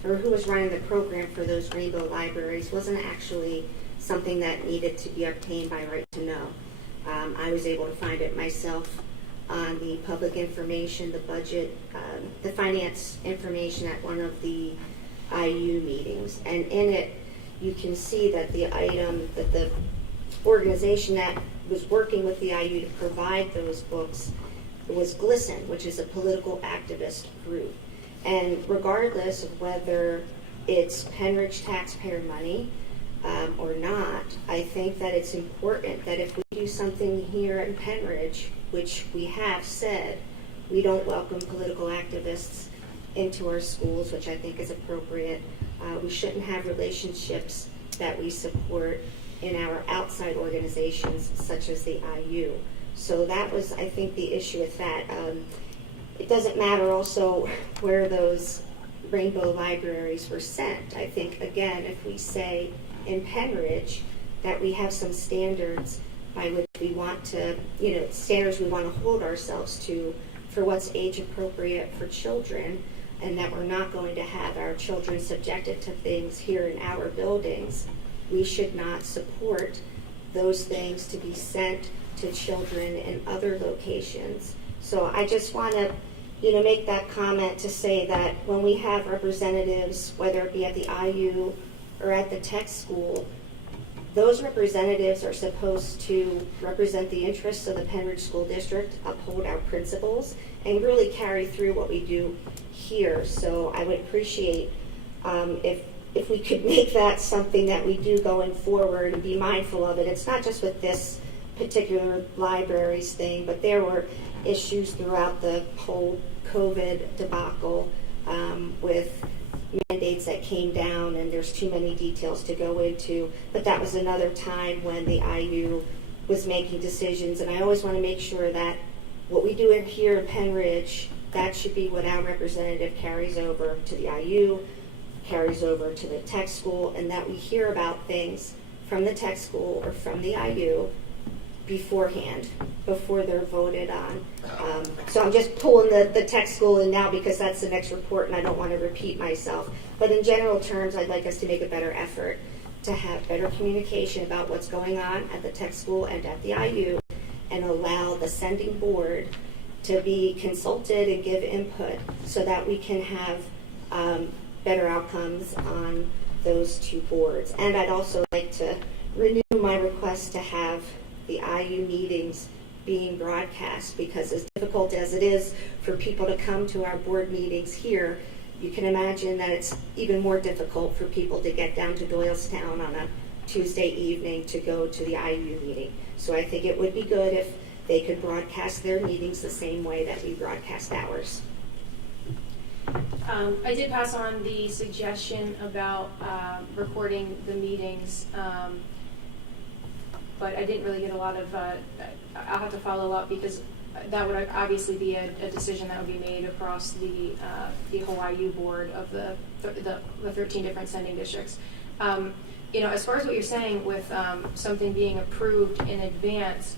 or who was running the program for those rainbow libraries wasn't actually something that needed to be obtained by right to know. I was able to find it myself on the public information, the budget, the finance information at one of the IU meetings. And in it, you can see that the item, that the organization that was working with the IU to provide those books was GLSEN, which is a political activist group. And regardless of whether it's Penridge taxpayer money or not, I think that it's important that if we do something here in Penridge, which we have said, we don't welcome political activists into our schools, which I think is appropriate. We shouldn't have relationships that we support in our outside organizations, such as the IU. So that was, I think, the issue with that. It doesn't matter also where those rainbow libraries were sent. I think, again, if we say in Penridge that we have some standards by which we want to, standards we want to hold ourselves to for what's age appropriate for children, and that we're not going to have our children subjected to things here in our buildings, we should not support those things to be sent to children in other locations. So I just want to, make that comment to say that when we have representatives, whether it be at the IU or at the tech school, those representatives are supposed to represent the interests of the Penridge School District, uphold our principles, and really carry through what we do here. So I would appreciate if we could make that something that we do going forward and be mindful of it. It's not just with this particular libraries thing, but there were issues throughout the whole COVID debacle with mandates that came down, and there's too many details to go into. But that was another time when the IU was making decisions, and I always want to make sure that what we do here in Penridge, that should be what our representative carries over to the IU, carries over to the tech school, and that we hear about things from the tech school or from the IU beforehand, before they're voted on. So I'm just pulling the tech school in now because that's the next report and I don't want to repeat myself. But in general terms, I'd like us to make a better effort to have better communication about what's going on at the tech school and at the IU, and allow the sending board to be consulted and give input so that we can have better outcomes on those two boards. And I'd also like to renew my request to have the IU meetings being broadcast, because as difficult as it is for people to come to our board meetings here, you can imagine that it's even more difficult for people to get down to Doylestown on a Tuesday evening to go to the IU meeting. So I think it would be good if they could broadcast their meetings the same way that we broadcast ours. I did pass on the suggestion about recording the meetings, but I didn't really get a lot of, I'll have to follow up because that would obviously be a decision that would be made across the whole IU board of the 13 different sending districts. As far as what you're saying with something being approved in advance,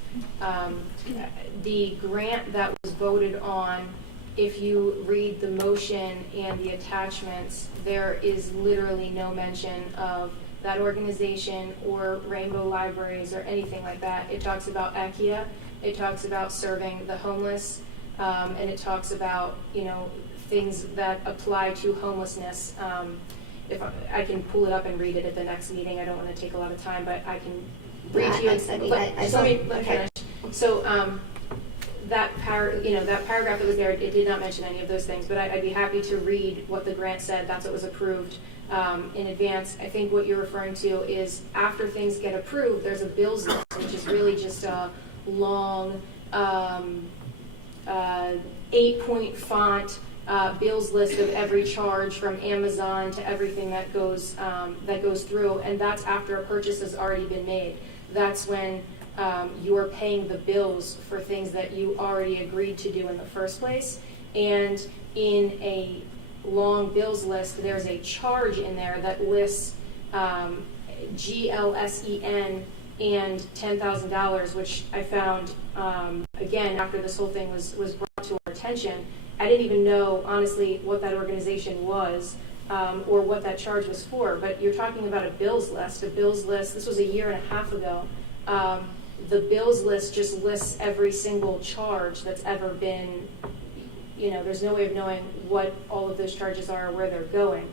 the grant that was voted on, if you read the motion and the attachments, there is literally no mention of that organization or Rainbow Libraries or anything like that. It talks about ACIA, it talks about serving the homeless, and it talks about, things that apply to homelessness. If I can pull it up and read it at the next meeting, I don't want to take a lot of time, but I can read to you. Let me finish. So that paragraph that was there, it did not mention any of those things, but I'd be happy to read what the grant said. That's what was approved in advance. I think what you're referring to is after things get approved, there's a bills list, which is really just a long 8-point font bills list of every charge from Amazon to everything that goes through, and that's after a purchase has already been made. That's when you're paying the bills for things that you already agreed to do in the first place. And in a long bills list, there's a charge in there that lists GLSEN and $10,000, which I found, again, after this whole thing was brought to our attention. I didn't even know, honestly, what that organization was or what that charge was for. But you're talking about a bills list. This was a year and a half ago. The bills list just lists every single charge that's ever been, there's no way of knowing what all of those charges are or where they're going.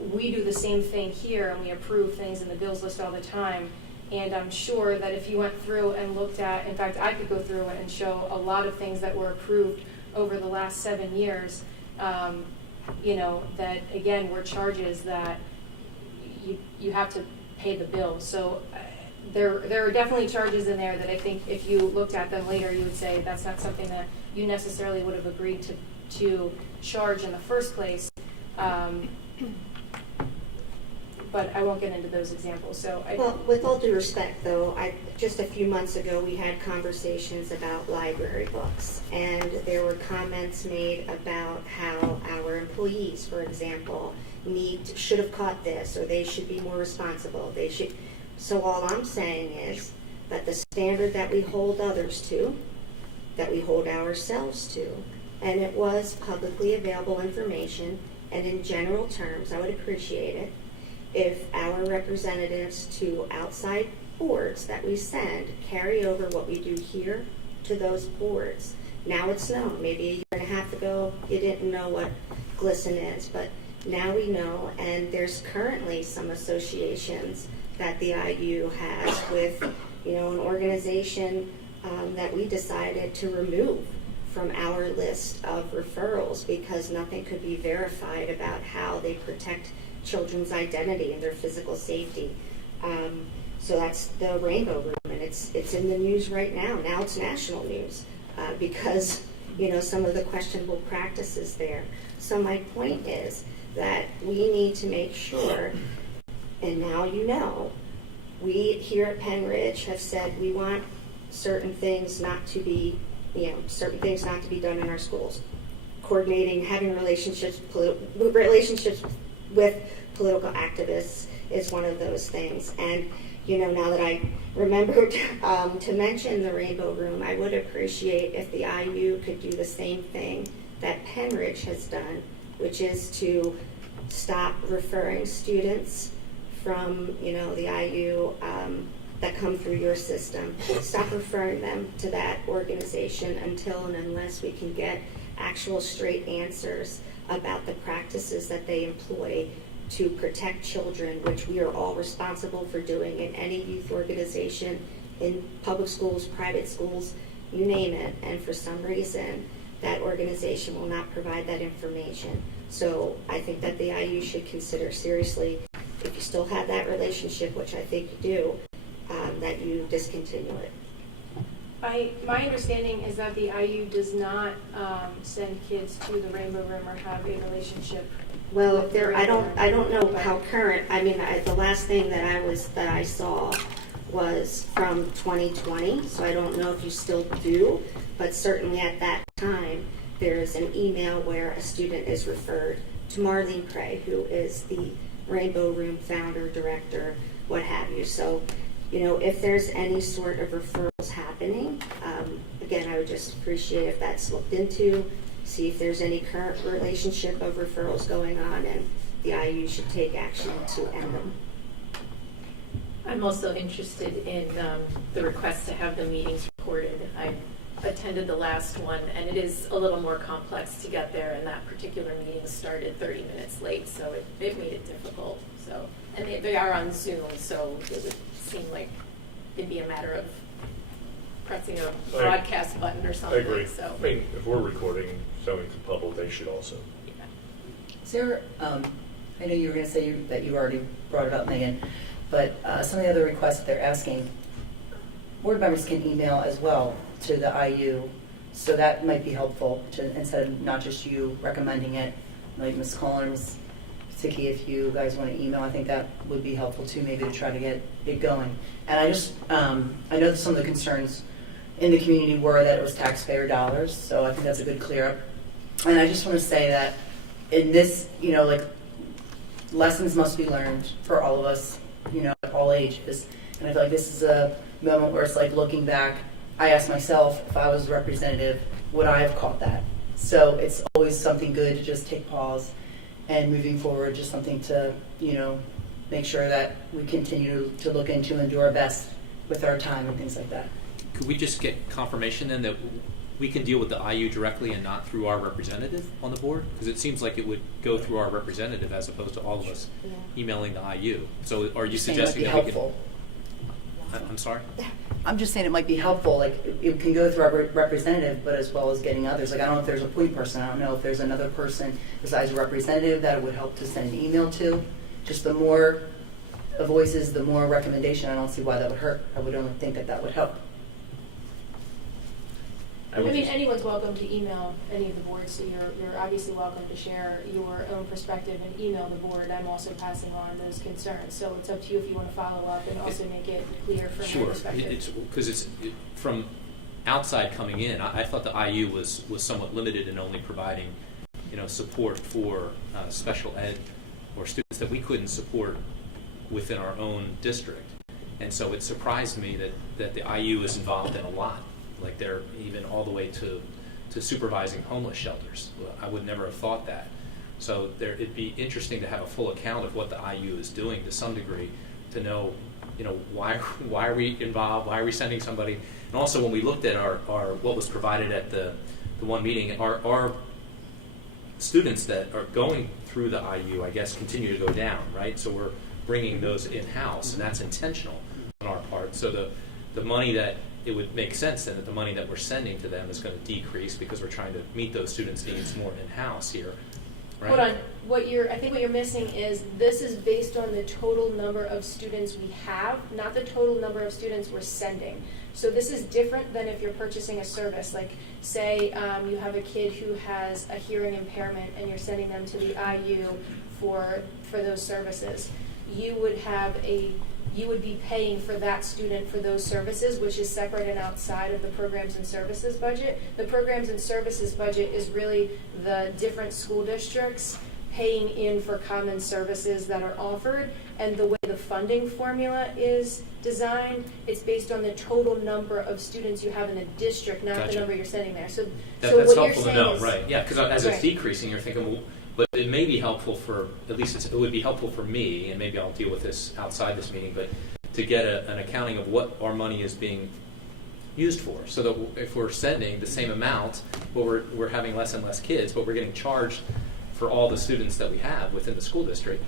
We do the same thing here, and we approve things in the bills list all the time. And I'm sure that if you went through and looked at, in fact, I could go through it and show a lot of things that were approved over the last 7 years, that, again, were charges that you have to pay the bill. So there are definitely charges in there that I think if you looked at them later, you would say that's not something that you necessarily would have agreed to charge in the first place. But I won't get into those examples. Well, with all due respect, though, just a few months ago we had conversations about library books, and there were comments made about how our employees, for example, should have caught this, or they should be more responsible. So all I'm saying is that the standard that we hold others to, that we hold ourselves to, and it was publicly available information, and in general terms, I would appreciate it if our representatives to outside boards that we send carry over what we do here to those boards. Now it's known. Maybe a year and a half ago you didn't know what GLSEN is, but now we know, and there's currently some associations that the IU has with, an organization that we decided to remove from our list of referrals because nothing could be verified about how they protect children's identity and their physical safety. So that's the Rainbow Room, and it's in the news right now. Now it's national news because some of the questionable practices there. So my point is that we need to make sure, and now we here at Penn Ridge have said we want certain things not to be done in our schools. Coordinating, having relationships with political activists is one of those things. And, now that I remembered to mention the Rainbow Room, I would appreciate if the IU could do the same thing that Penn Ridge has done, which is to stop referring students from, the IU that come through your system. Stop referring them to that organization until and unless we can get actual straight answers about the practices that they employ to protect children, which we are all responsible for doing in any youth organization, in public schools, private schools, you name it. And for some reason, that organization will not provide that information. So I think that the IU should consider seriously, if you still have that relationship, which I think you do, that you discontinue it. My understanding is that the IU does not send kids to the Rainbow Room or have a relationship. Well, with the Rainbow Room. I don't know But- how current. I mean, the last thing that I saw was from 2020, so I don't know if you still do, but certainly at that time there is an email where a student is referred to Marlene Cray, who is the Rainbow Room founder, director, what have you. So, if there's any sort of referrals happening, again, I would just appreciate if that's looked into, see if there's any current relationship of referrals going on, and the IU should take action to end them. I'm also interested in the request to have the meetings recorded. I attended the last one, and it is a little more complex to get there, and that particular meeting started 30 minutes late, so it made it difficult. So, and they are on Zoom, so it would seem like it'd be a matter of pressing a broadcast button or something. I agree. So. I mean, if we're recording, showing to the public, they should also. Is there, I know you were going to say that you already brought it up, Megan, but some of the other requests that they're asking, board members can email as well to the IU, so that might be helpful to, instead of not just you recommending it, like Ms. Collins, Vicky, if you guys want to email, I think that would be helpful too, maybe to try to get it going. And I just, I know that some of the concerns in the community were that it was taxpayer dollars, so I think that's a good clear up. And I just want to say that in this, like, lessons must be learned for all of us, at all ages. And I feel like this is a moment where it's like looking back, I asked myself, if I was representative, would I have caught that? So it's always something good to just take pause and moving forward, just something to, make sure that we continue to look into and do our best with our time and things like that. Could we just get confirmation then that we can deal with the IU directly and not through our representative on the board? Because it seems like it would go through our representative as opposed to all of us emailing the IU. So are you suggesting that we can... I'm sorry? I'm just saying it might be helpful, like, it can go through our representative, but as well as getting others. Like, I don't know if there's a point person. I don't know if there's another person besides a representative that it would help to send an email to. Just the more voices, the more recommendation. I don't see why that would hurt. I would only think that that would help. I mean, anyone's welcome to email any of the boards, so you're obviously welcome to share your own perspective and email the board. I'm also passing on those concerns, so it's up to you if you want to follow up and also make it clear from your perspective. Sure, because from outside coming in, I thought the IU was somewhat limited in only providing, support for special ed or students that we couldn't support within our own district. And so it surprised me that the IU is involved in a lot. Like they're even all the way to supervising homeless shelters. I would never have thought that. So it'd be interesting to have a full account of what the IU is doing to some degree, to know, why are we involved? Why are we sending somebody? And also when we looked at our what was provided at the one meeting, our students that are going through the IU, I guess, continue to go down, right? So we're bringing those in-house, and that's intentional on our part. So the money that it would make sense then that the money that we're sending to them is going to decrease because we're trying to meet those students' needs more in-house here. Right? Hold on. I think what you're missing is this is based on the total number of students we have, not the total number of students we're sending. So this is different than if you're purchasing a service. Like, say you have a kid who has a hearing impairment and you're sending them to the IU for those services. You would be paying for that student for those services, which is separate and outside of the programs and services budget. The programs and services budget is really the different school districts paying in for common services that are offered, and the way the funding formula is designed, it's based on the total number of students you have in a district, not the number you're sending there. So that's what helpful you're saying to know, is, right? Yeah, because as it's decreasing, you're thinking, well, but it may be helpful for, at least it would be helpful for me, and maybe I'll deal with this outside this meeting, but to get an accounting of what our money is being used for, so that if we're sending the same amount, but we're having less and less kids, but we're getting charged for all the students that we have within the school district,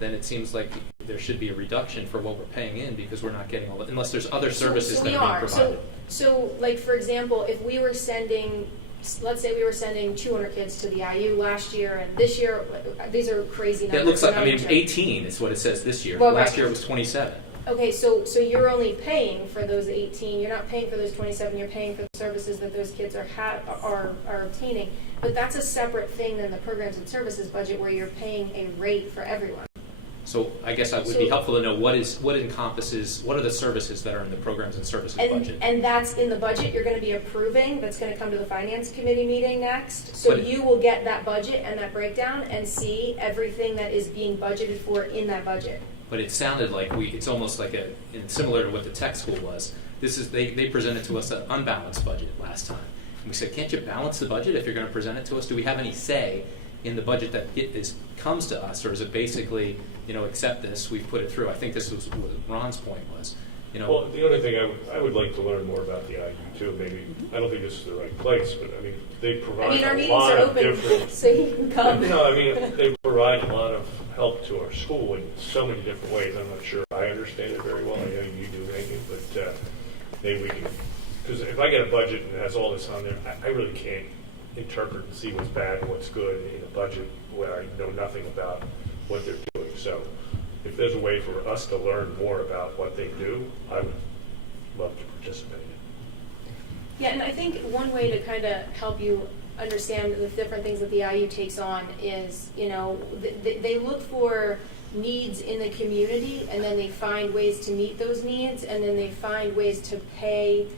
then it seems like there should be a reduction for what we're paying in because we're not getting all the, unless there's other services that are being provided. So like, for example, if we were sending let's say we were sending 200 kids to the IU last year, and this year, these are crazy numbers. It looks like, I mean, Not 18 is what it says this year. Well, Last right. year it was 27. Okay, so you're only paying for those 18. You're not paying for those 27. You're paying for the services that those kids are obtaining. But that's a separate thing than the programs and services budget, where you're paying a rate for everyone. So I guess it would be helpful to know what encompasses, what are the services that are in the programs and services budget? And that's in the budget you're going to be approving. That's going to come to the finance committee meeting next. So But you will get that budget and that breakdown and see everything that is being budgeted for in that budget. But it sounded like it's almost like similar to what the tech school was. They presented to us an unbalanced budget last time. And we said, can't you balance the budget if you're going to present it to us? Do we have any say in the budget that comes to us, or is it basically, accept this, we've put it through? I think this was what Ron's point was. Well, the only thing I would like to learn more about the IU too. Maybe I don't think this is the right place, but I mean they provide our a meetings lot are of open, different. so you can come. They provide a lot of help to our school in so many different ways. I'm not sure I understand it very well. I know you do, maybe, but maybe we can. Because if I get a budget and it has all this on there, I really can't interpret and see what's bad and what's good in a budget where I know nothing about what they're doing. So if there's a way for us to learn more about what they do, I would love to participate in it. Yeah, and I think one way to kind of help you understand the different things that the IU takes on is, they look for needs in the community, and then they find ways to meet those needs, and then they find ways to pay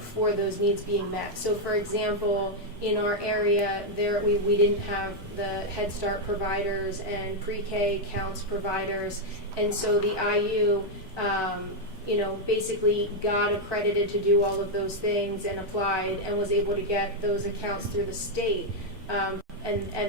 for those needs being met. So, for example, in our area, we didn't have the Head Start providers and pre-K counts providers, and so the IU, basically got accredited to do all of those things and applied and was able to get those accounts through the state and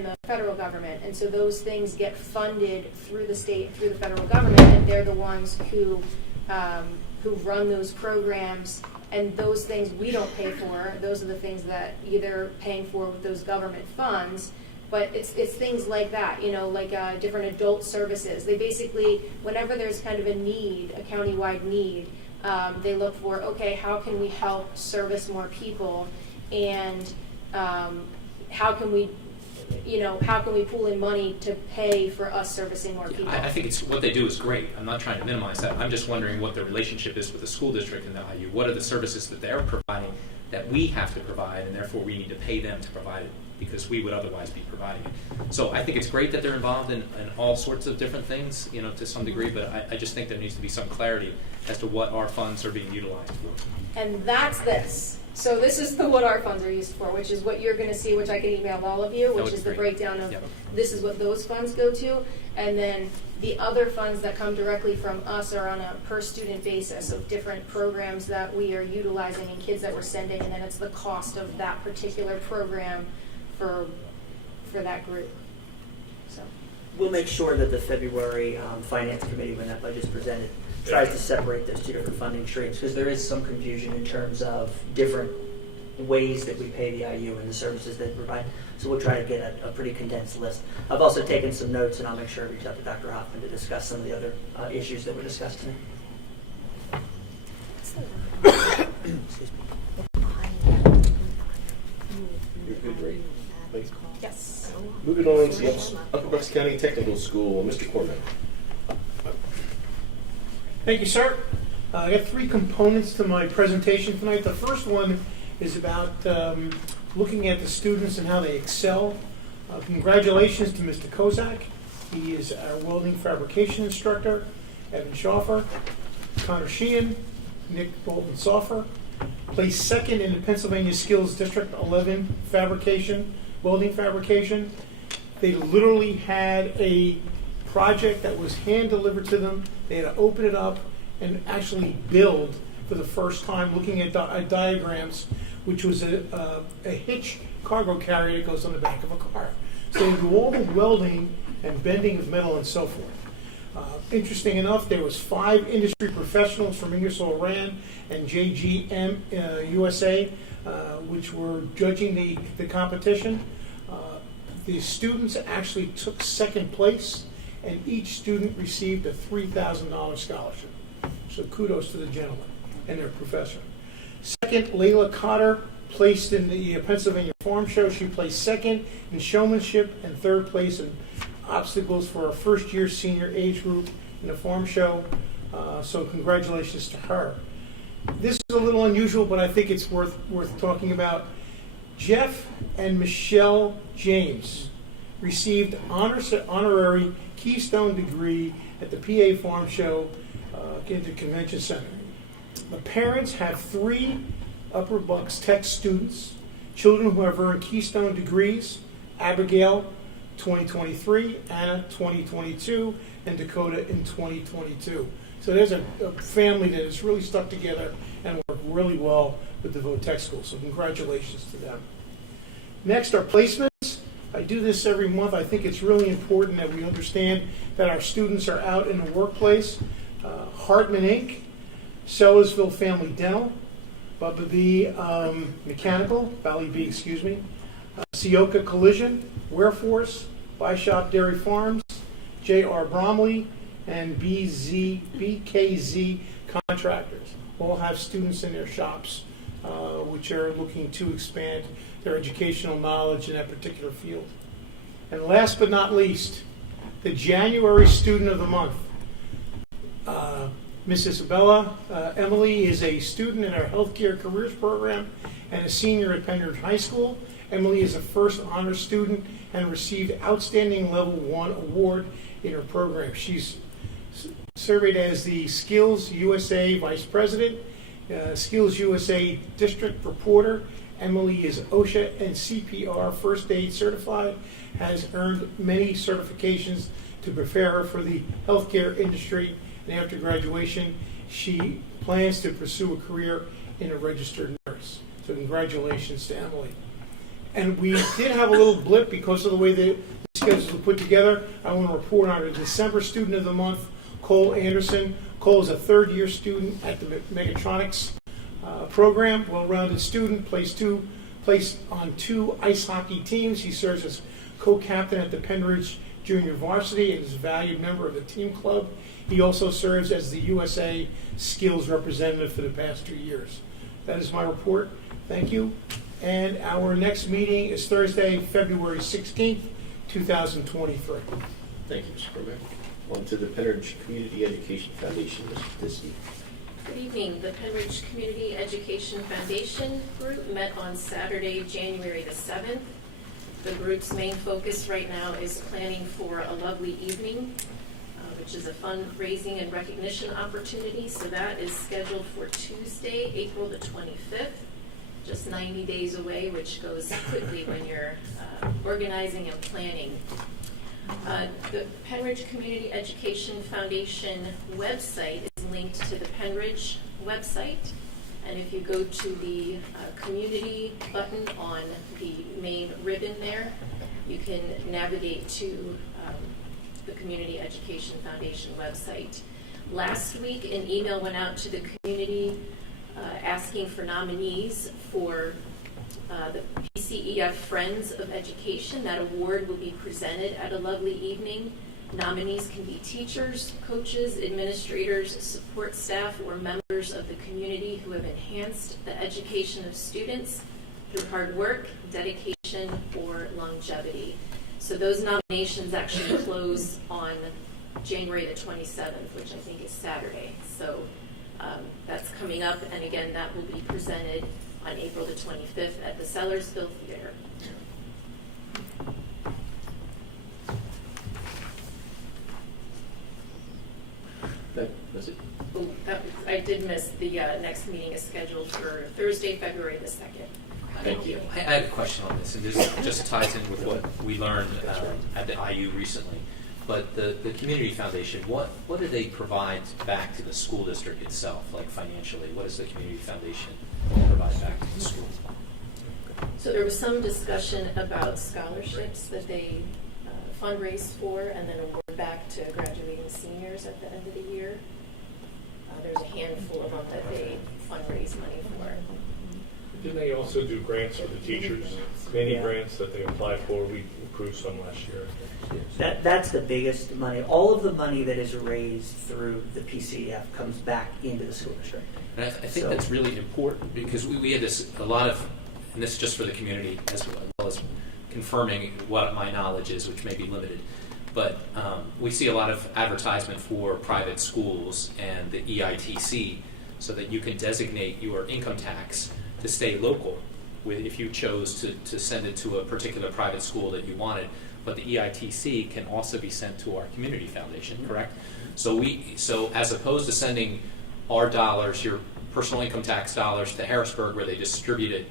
the federal government. And so those things get funded through the state, through the federal government, and they're the ones who run those programs. And those things we don't pay for. Those are the things that either paying for with those government funds. But it's things like that, like different adult services. They basically, whenever there's kind of a need, a countywide need, they look for, okay, how can we help service more people, and how can we pool in money to pay for us servicing more people? I think what they do is great. I'm not trying to minimize that. I'm just wondering what the relationship is with the school district and the IU. What are the services that they're providing that we have to provide, and therefore we need to pay them to provide it because we would otherwise be providing it. So I think it's great that they're involved in all sorts of different things, to some degree, but I just think there needs to be some clarity as to what our funds are being utilized for. And that's this. So this is what our funds are used for, which is what you're going to see, which I can email all of you, which is the breakdown of this is what those funds go to. And then the other funds that come directly from us are on a per student basis of different programs that we are utilizing and kids that we're sending, and then it's the cost of that particular program for that group. So We'll make sure that the February Finance Committee, when that budget's presented, tries to separate those two different funding streams, because there is some confusion in terms of different ways that we pay the IU and the services they provide. So we'll try to get a pretty condensed list. I've also taken some notes, and I'll make sure I reach out to Dr. Hoffman to discuss some of the other issues that were discussed tonight. Excuse me. You're good, Ray. Thanks. yes. Moving on to Uncle Bucks County Technical School, Mr. Corbin. Thank you, sir. I got three components to my presentation tonight. The first one is about looking at the students and how they excel. Congratulations to Mr. Kozak. He is our welding fabrication instructor. Evan Schoffer, Connor Sheehan, Nick Bolton-Soffer. Placed second in the Pennsylvania Skills District 11 welding fabrication. They literally had a project that was hand delivered to them. They had to open it up and actually build for the first time, looking at diagrams, which was a hitch cargo carrier that goes on the back of a car. So they do all the welding and bending of metal and so forth. Interesting enough, there was 5 industry professionals from Ingersoll Rand and JGM USA, which were judging the competition. The students actually took second place, and each student received a $3,000 scholarship. So kudos to the gentlemen and their professor. Second, Layla Cotter placed in the Pennsylvania Farm Show. She placed second in showmanship and third place in obstacles for our first-year senior age group in the Farm Show. So congratulations to her. This is a little unusual, but I think it's worth talking about. Jeff and Michelle James received honorary Keystone degree at the PA Farm Show in the Convention Center. The parents have 3 Upper Bucks Tech students, children who have earned Keystone degrees: Abigail, 2023, Anna, 2022, and Dakota in 2022. So there's a family that has really stuck together and worked really well with the Vote Tech School. So congratulations to them. Next are placements. I do this every month. I think it's really important that we understand that our students are out in the workplace. Hartman Inc., Sellersville Family Dental, Bubba B Mechanical, Valley B, Sioka Collision, Wareforce, Bishop Dairy Farms, J.R. Bromley, and BKZ Contractors. All have students in their shops which are looking to expand their educational knowledge in that particular field. And last but not least, the January Student of the Month. Miss Isabella Emily is a student in our Healthcare Careers Program and a senior at Penridge High School. Emily is a first honor student and received Outstanding Level 1 award in her program. She's surveyed as the Skills USA Vice President, Skills USA District Reporter. Emily is OSHA and CPR First Aid certified, has earned many certifications to prepare her for the healthcare industry, and after graduation, she plans to pursue a career in a registered nurse. So congratulations to Emily. And we did have a little blip because of the way the schedules were put together. I want to report on our December Student of the Month, Cole Anderson. Cole is a third-year student at the Mechatronics program, well-rounded student, placed on 2 ice hockey teams. He serves as co-captain at the Penridge Junior Varsity and is a valued member of the team club. He also serves as the USA Skills Representative for the past 2 years. That is my report. Thank you. And our next meeting is Thursday, February 16th, 2023. Thank you, Mr. Cormack. On to the Penridge Community Education Foundation, Mr. Disney. Good evening. The Penridge Community Education Foundation group met on Saturday, January the 7th. The group's main focus right now is planning for a lovely evening, which is a fundraising and recognition opportunity. So that is scheduled for Tuesday, April the 25th, just 90 days away, which goes quickly when you're organizing and planning. The Penridge Community Education Foundation website is linked to the Penridge website. And if you go to the community button on the main ribbon there, you can navigate to the Community Education Foundation website. Last week, an email went out to the community asking for nominees for the PCEF Friends of Education. That award will be presented at a lovely evening. Nominees can be teachers, coaches, administrators, support staff, or members of the community who have enhanced the education of students through hard work, dedication, or longevity. So those nominations actually close on January the 27th, which I think is Saturday. So that's coming up, and again, that will be presented on April the 25th at the Sellersville Theater. That's it. Oh, I did miss the next meeting is scheduled for Thursday, February the 2nd. Thank you. I have a question on this, and this just ties in with what we learned at the IU recently. But the Community Foundation, what do they provide back to the school district itself, like financially? What does the Community Foundation provide back to the school? So there was some discussion about scholarships that they fundraise for and then award back to graduating seniors at the end of the year. There's a handful of them that they fundraise money for. Didn't they also do grants for the teachers? Many grants that they applied for. We approved some last year. That's the biggest money. All of the money that is raised through the PCEF comes back into the school district. And I think that's really important because we had a lot of and this is just for the community as well as confirming what my knowledge is, which may be limited. But we see a lot of advertisement for private schools and the EITC so that you can designate your income tax to stay local if you chose to send it to a particular private school that you wanted. But the EITC can also be sent to our community foundation, correct? So as opposed to sending our dollars, your personal income tax dollars, to Harrisburg where they distribute it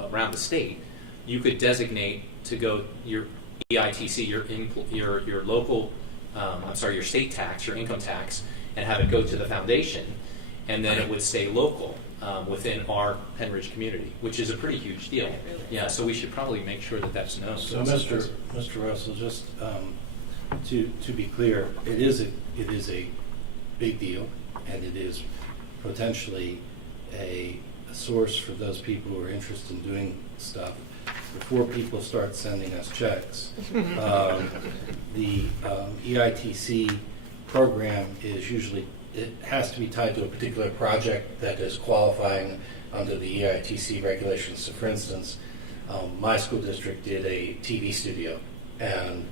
around the state, you could designate to go your EITC, your local, your state tax, your income tax, and have it go to the foundation, and then it would stay local within our Penridge community, which is a pretty huge deal. Yeah, so we should probably make sure that that's known. So, Mr. Russell, just to be clear, it is a big deal, and it is potentially a source for those people who are interested in doing stuff. Before people start sending us checks, the EITC program is usually, it has to be tied to a particular project that is qualifying under the EITC regulations. So, for instance, my school district did a TV studio, and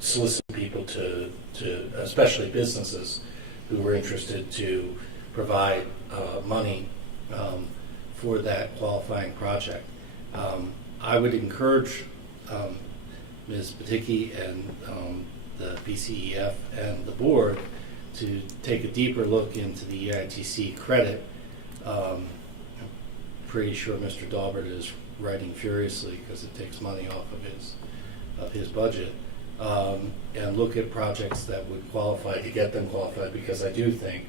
solicited people to especially businesses who were interested to provide money for that qualifying project. I would encourage Ms. Paticki and the PCEF and the board to take a deeper look into the EITC credit. I'm pretty sure Mr. Daubert is writing furiously because it takes money off of his budget, and look at projects that would qualify, to get them qualified, because I do think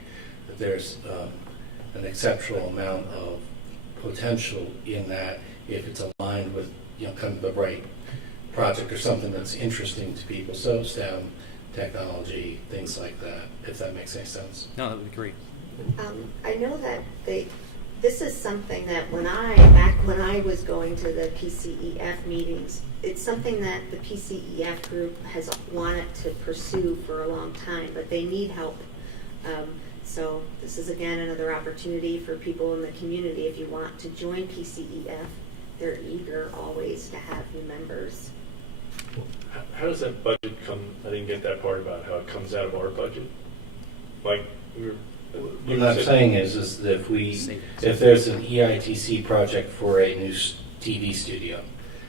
that there's an exceptional amount of potential in that if it's aligned with kind of the right project or something that's interesting to people. So STEM, technology, things like that, if that makes any sense. No, that would be great. I know that this is something that back when I was going to the PCEF meetings, it's something that the PCEF group has wanted to pursue for a long time, but they need help. So this is again another opportunity for people in the community. If you want to join PCEF, they're eager always to have new members. How does that budget come? I didn't get that part about how it comes out of our budget. Like What I'm saying is that if there's an EITC project for a new TV studio,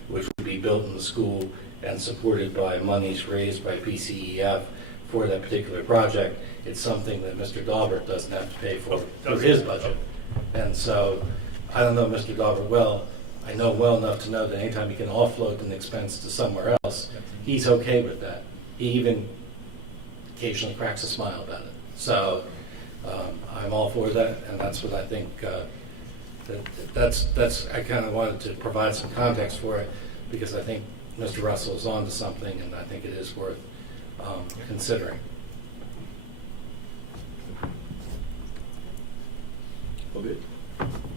which would be built in the school and supported by monies raised by PCEF for that particular project, it's something that Mr. Daubert doesn't have to pay for his budget. And so I don't know Mr. Daubert well. I know well enough to know that anytime he can offload an expense to somewhere else, he's okay with that. He even occasionally cracks a smile about it. So I'm all for that, and that's what I think. That's I kind of wanted to provide some context for it, because I think Mr. Russell is on to something, and I think it is worth considering. All good?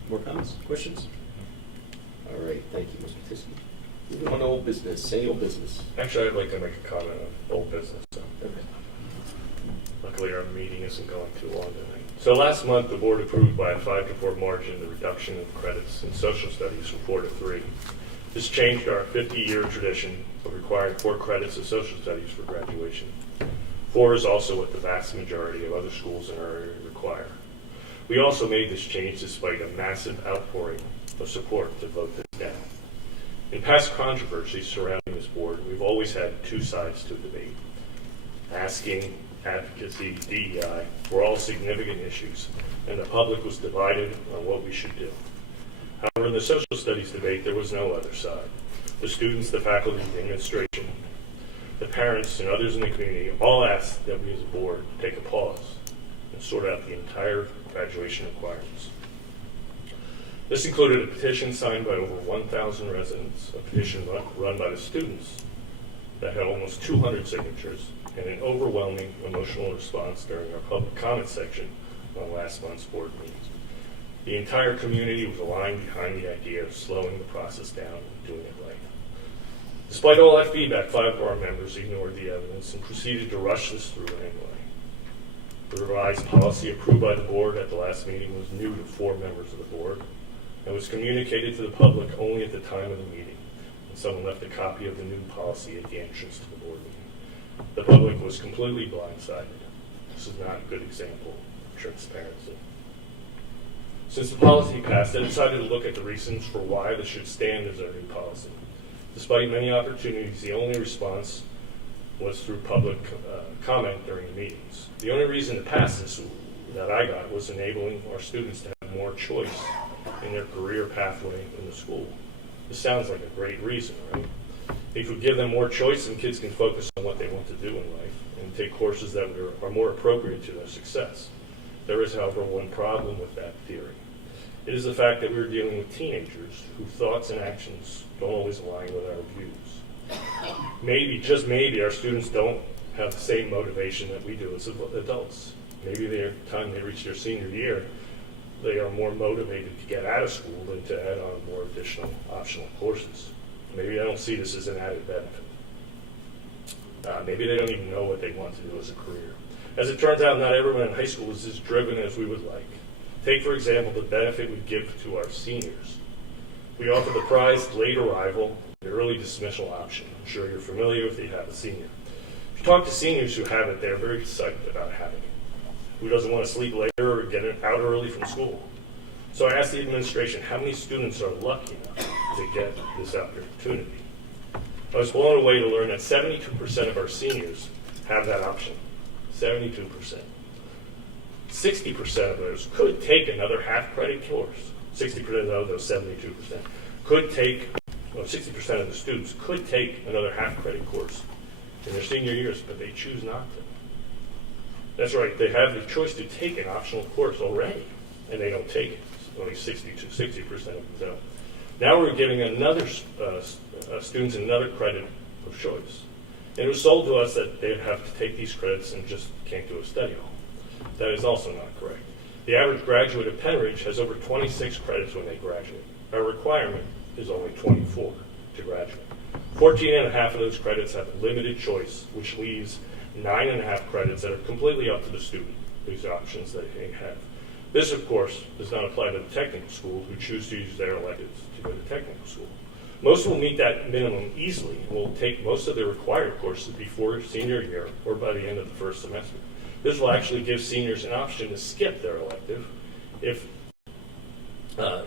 More comments, questions? All right, thank you, Mr. Paticki. Moving on to old business, any old business? Actually, I'd like to make a comment on old business. So. Okay. Luckily, our meeting isn't going too long tonight. So last month, the board approved by a 5-4 margin the reduction of credits in social studies from 4 to 3. This changed our 50-year tradition of requiring 4 credits of social studies for graduation. 4 is also what the vast majority of other schools in our area require. We also made this change despite a massive outpouring of support to vote this down. In past controversies surrounding this board, we've always had 2 sides to the debate. Asking, advocacy, DEI were all significant issues, and the public was divided on what we should do. However, in the social studies debate, there was no other side. The students, the faculty, the administration, the parents, and others in the community all asked that we as a board take a pause and sort out the entire graduation requirements. This included a petition signed by over 1,000 residents, a petition run by the students that had almost 200 signatures, and an overwhelming emotional response during our public comment section on last month's board meeting. The entire community was aligned behind the idea of slowing the process down and doing it right. Despite all that feedback, 5 of our members ignored the evidence and proceeded to rush this through anyway. The revised policy approved by the board at the last meeting was new to 4 members of the board. and was communicated to the public only at the time of the meeting. And someone left a copy of the new policy at the entrance to the board meeting. The public was completely blindsided. This is not a good example of transparency. Since the policy passed, I decided to look at the reasons for why this should stand as our new policy. Despite many opportunities, the only response was through public comment during the meetings. The only reason to pass this that I got was enabling our students to have more choice in their career pathway in the school. This sounds like a great reason, right? If we give them more choice, then kids can focus on what they want to do in life and take courses that are more appropriate to their success. There is, however, one problem with that theory. It is the fact that we're dealing with teenagers whose thoughts and actions don't always align with our views. Maybe, just maybe, our students don't have the same motivation that we do as adults. Maybe by the time they reach their senior year, they are more motivated to get out of school than to add on more additional optional courses. Maybe they don't see this as an added benefit. Maybe they don't even know what they want to do as a career. As it turns out, not everyone in high school is as driven as we would like. Take, for example, the benefit we give to our seniors. We offer the prized late arrival and early dismissal option. I'm sure you're familiar with it if you have a senior. If you talk to seniors who have it, they're very excited about having it. Who doesn't want to sleep later or get out early from school? So I asked the administration how many students are lucky enough to get this opportunity. I was blown away to learn that 72% of our seniors have that option. 72%. 60% of those could take another half-credit course. 60% of those 72% could take, 60% of the students could take another half-credit course in their senior years, but they choose not to. That's right, they have the choice to take an optional course already, and they don't take it. Only 60% of them don't. Now we're giving another students another credit of choice. And it was sold to us that they'd have to take these credits and just can't do a study hall. That is also not correct. The average graduate of Penridge has over 26 credits when they graduate. Our requirement is only 24 to graduate. 14 and a half of those credits have limited choice, which leaves 9.5 credits that are completely up to the student, these options that they have. This, of course, does not apply to the technical school who choose to use their electives to go to technical school. Most will meet that minimum easily and will take most of their required courses before senior year or by the end of the first semester. This will actually give seniors an option to skip their elective if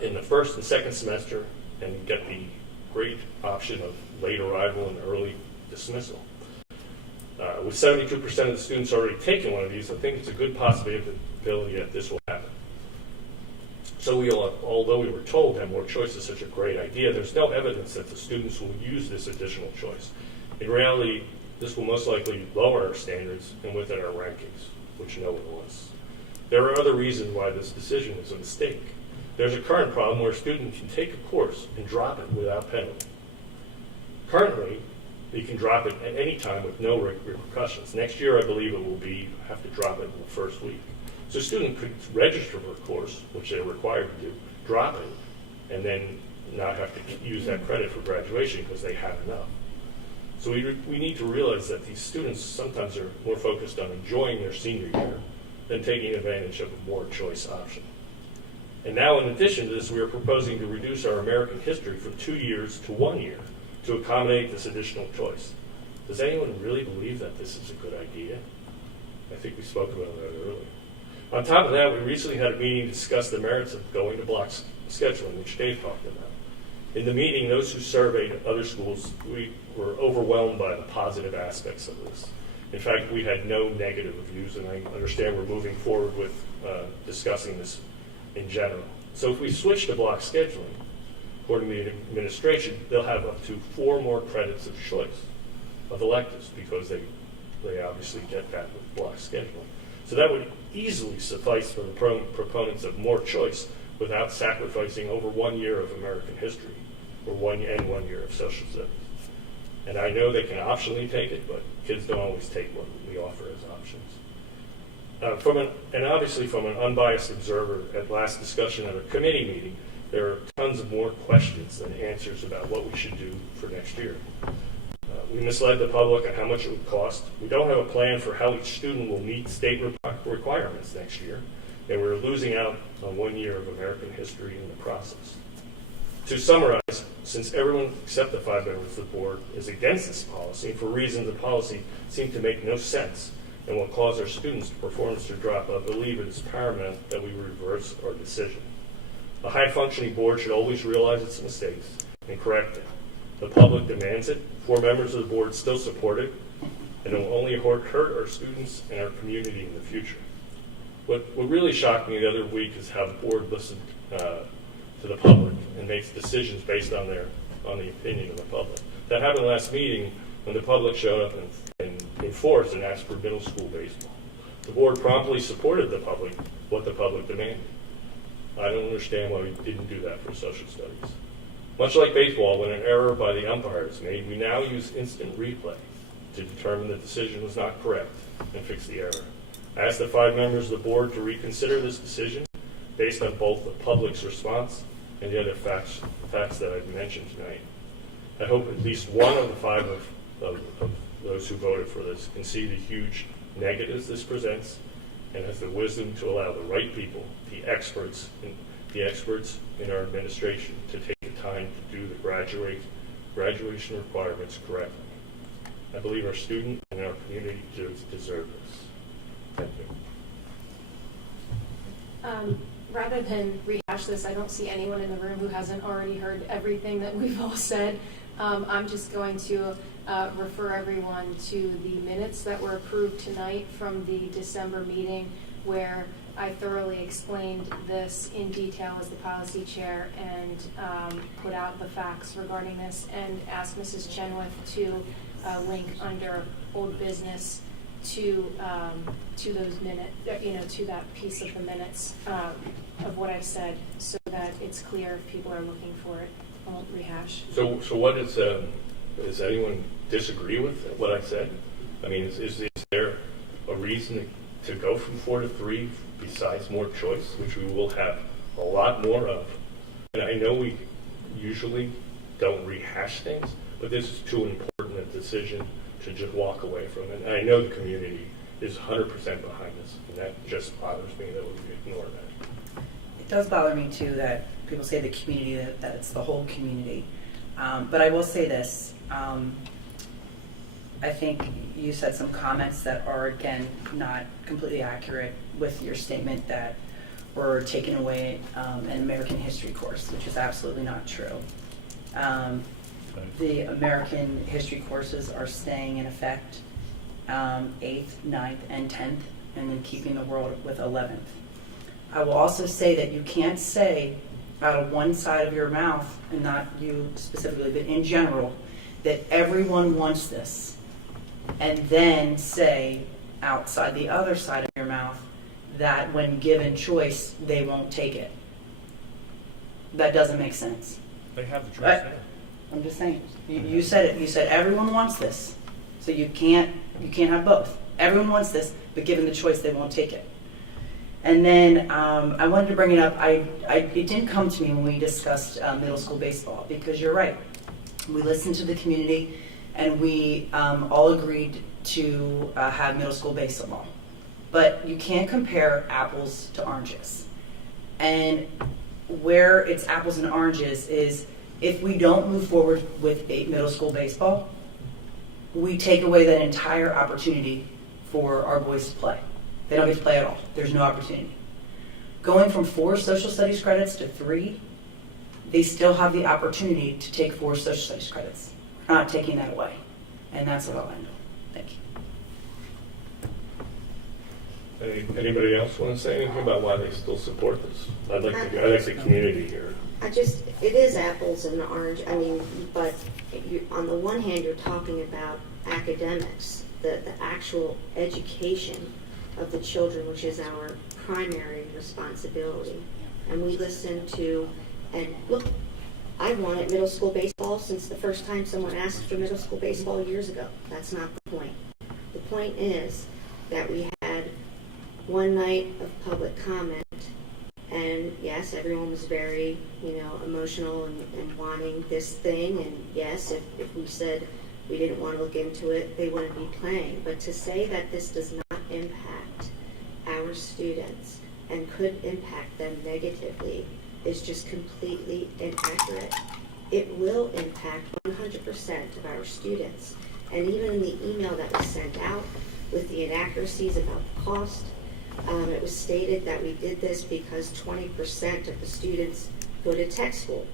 in the first and second semester and get the great option of late arrival and early dismissal. With 72% of the students already taking one of these, I think it's a good possibility that this will happen. So although we were told that more choice is such a great idea, there's no evidence that the students will use this additional choice. In reality, this will most likely lower our standards and with it our rankings, which no one wants. There are other reasons why this decision is a mistake. There's a current problem where a student can take a course and drop it without penalty. Currently, you can drop it at any time with no repercussions. Next year, I believe it will be have to drop it in the first week. So a student could register for a course, which they're required to do, drop it, and then not have to use that credit for graduation because they have enough. So we need to realize that these students sometimes are more focused on enjoying their senior year than taking advantage of a more choice option. And now, in addition to this, we are proposing to reduce our American history from 2 years to 1 year to accommodate this additional choice. Does anyone really believe that this is a good idea? I think we spoke about that earlier. On top of that, we recently had a meeting to discuss the merits of going to block scheduling, which Dave talked about. In the meeting, those who surveyed other schools, we were overwhelmed by the positive aspects of this. In fact, we had no negative reviews, and I understand we're moving forward with discussing this in general. So if we switch to block scheduling, according to the administration, they'll have up to 4 more credits of choice of electives because they obviously get that with block scheduling. So that would easily suffice for the proponents of more choice without sacrificing over 1 year of American history or 1 year of social studies. And I know they can optionally take it, but kids don't always take what we offer as options. Obviously from an unbiased observer at last discussion at a committee meeting, there are tons of more questions than answers about what we should do for next year. We misled the public on how much it would cost. We don't have a plan for how each student will meet state requirements next year, and we're losing out on 1 year of American history in the process. To summarize, since everyone except the 5 members of the board is against this policy, for reasons the policy seemed to make no sense and will cause our students' performance to drop, I believe it is paramount that we reverse our decision. A high-functioning board should always realize its mistakes and correct them. The public demands it. 4 members of the board still support it, and it will only hurt our students and our community in the future. What really shocked me the other week is how the board listened to the public and makes decisions based on the opinion of the public. That happened last meeting when the public showed up in force and asked for middle school baseball. The board promptly supported what the public demanded. I don't understand why we didn't do that for social studies. Much like baseball, when an error by the umpire is made, we now use instant replay to determine the decision was not correct and fix the error. I ask the 5 members of the board to reconsider this decision based on both the public's response and the other facts that I've mentioned tonight. I hope at least one of the 5 of those who voted for this can see the huge negatives this presents and has the wisdom to allow the right people, the experts in our administration, to take the time to do the graduation requirements correctly. I believe our student and our community deserve this. Thank you. Rather than rehash this, I don't see anyone in the room who hasn't already heard everything that we've all said. I'm just going to refer everyone to the minutes that were approved tonight from the December meeting, where I thoroughly explained this in detail as the policy chair and put out the facts regarding this, and asked Mrs. Chenoweth to link under old business to those minutes, to that piece of the minutes of what I've said, so that it's clear if people are looking for it. I won't rehash. So what does anyone disagree with what I said? I mean, is there a reason to go from 4 to 3 besides more choice, which we will have a lot more of? And I know we usually don't rehash things, but this is too important a decision to just walk away from it. And I know the community is 100% behind this, and that just bothers me that we ignore that. It does bother me too that people say the community, that it's the whole community. But I will say this. I think you said some comments that are, again, not completely accurate with your statement that we're taking away an American history course, which is absolutely not true. The American history courses are staying in effect 8th, 9th, and 10th, and then keeping the world with 11th. I will also say that you can't say out of one side of your mouth, and not you specifically, but in general, that everyone wants this, and then say outside the other side of your mouth that when given choice, they won't take it. That doesn't make sense. They have the choice now. I'm just saying. You said it. You said everyone wants this, so you can't have both. Everyone wants this, but given the choice, they won't take it. And then I wanted to bring it up. It didn't come to me when we discussed middle school baseball, because you're right. We listened to the community, and we all agreed to have middle school baseball. But you can't compare apples to oranges. And where it's apples and oranges is if we don't move forward with middle school baseball, we take away that entire opportunity for our boys to play. They don't get to play at all. There's no opportunity. Going from 4 social studies credits to 3, they still have the opportunity to take 4 social studies credits. We're not taking that away. And that's what I'll end on. Thank you. Anybody else want to say anything about why they still support this? I'd like the community here. It is apples and orange. I mean, but on the one hand, you're talking about academics, the actual education of the children, which is our primary responsibility. And we listen to, and look, I wanted middle school baseball since the first time someone asked for middle school baseball years ago. That's not the point. The point is that we had one night of public comment, and yes, everyone was very, emotional and wanting this thing, and yes, if we said we didn't want to look into it, they wouldn't be playing. But to say that this does not impact our students and could impact them negatively is just completely inaccurate. It will impact 100% of our students. And even in the email that was sent out with the inaccuracies about the cost, it was stated that we did this because 20% of the students go to tech school.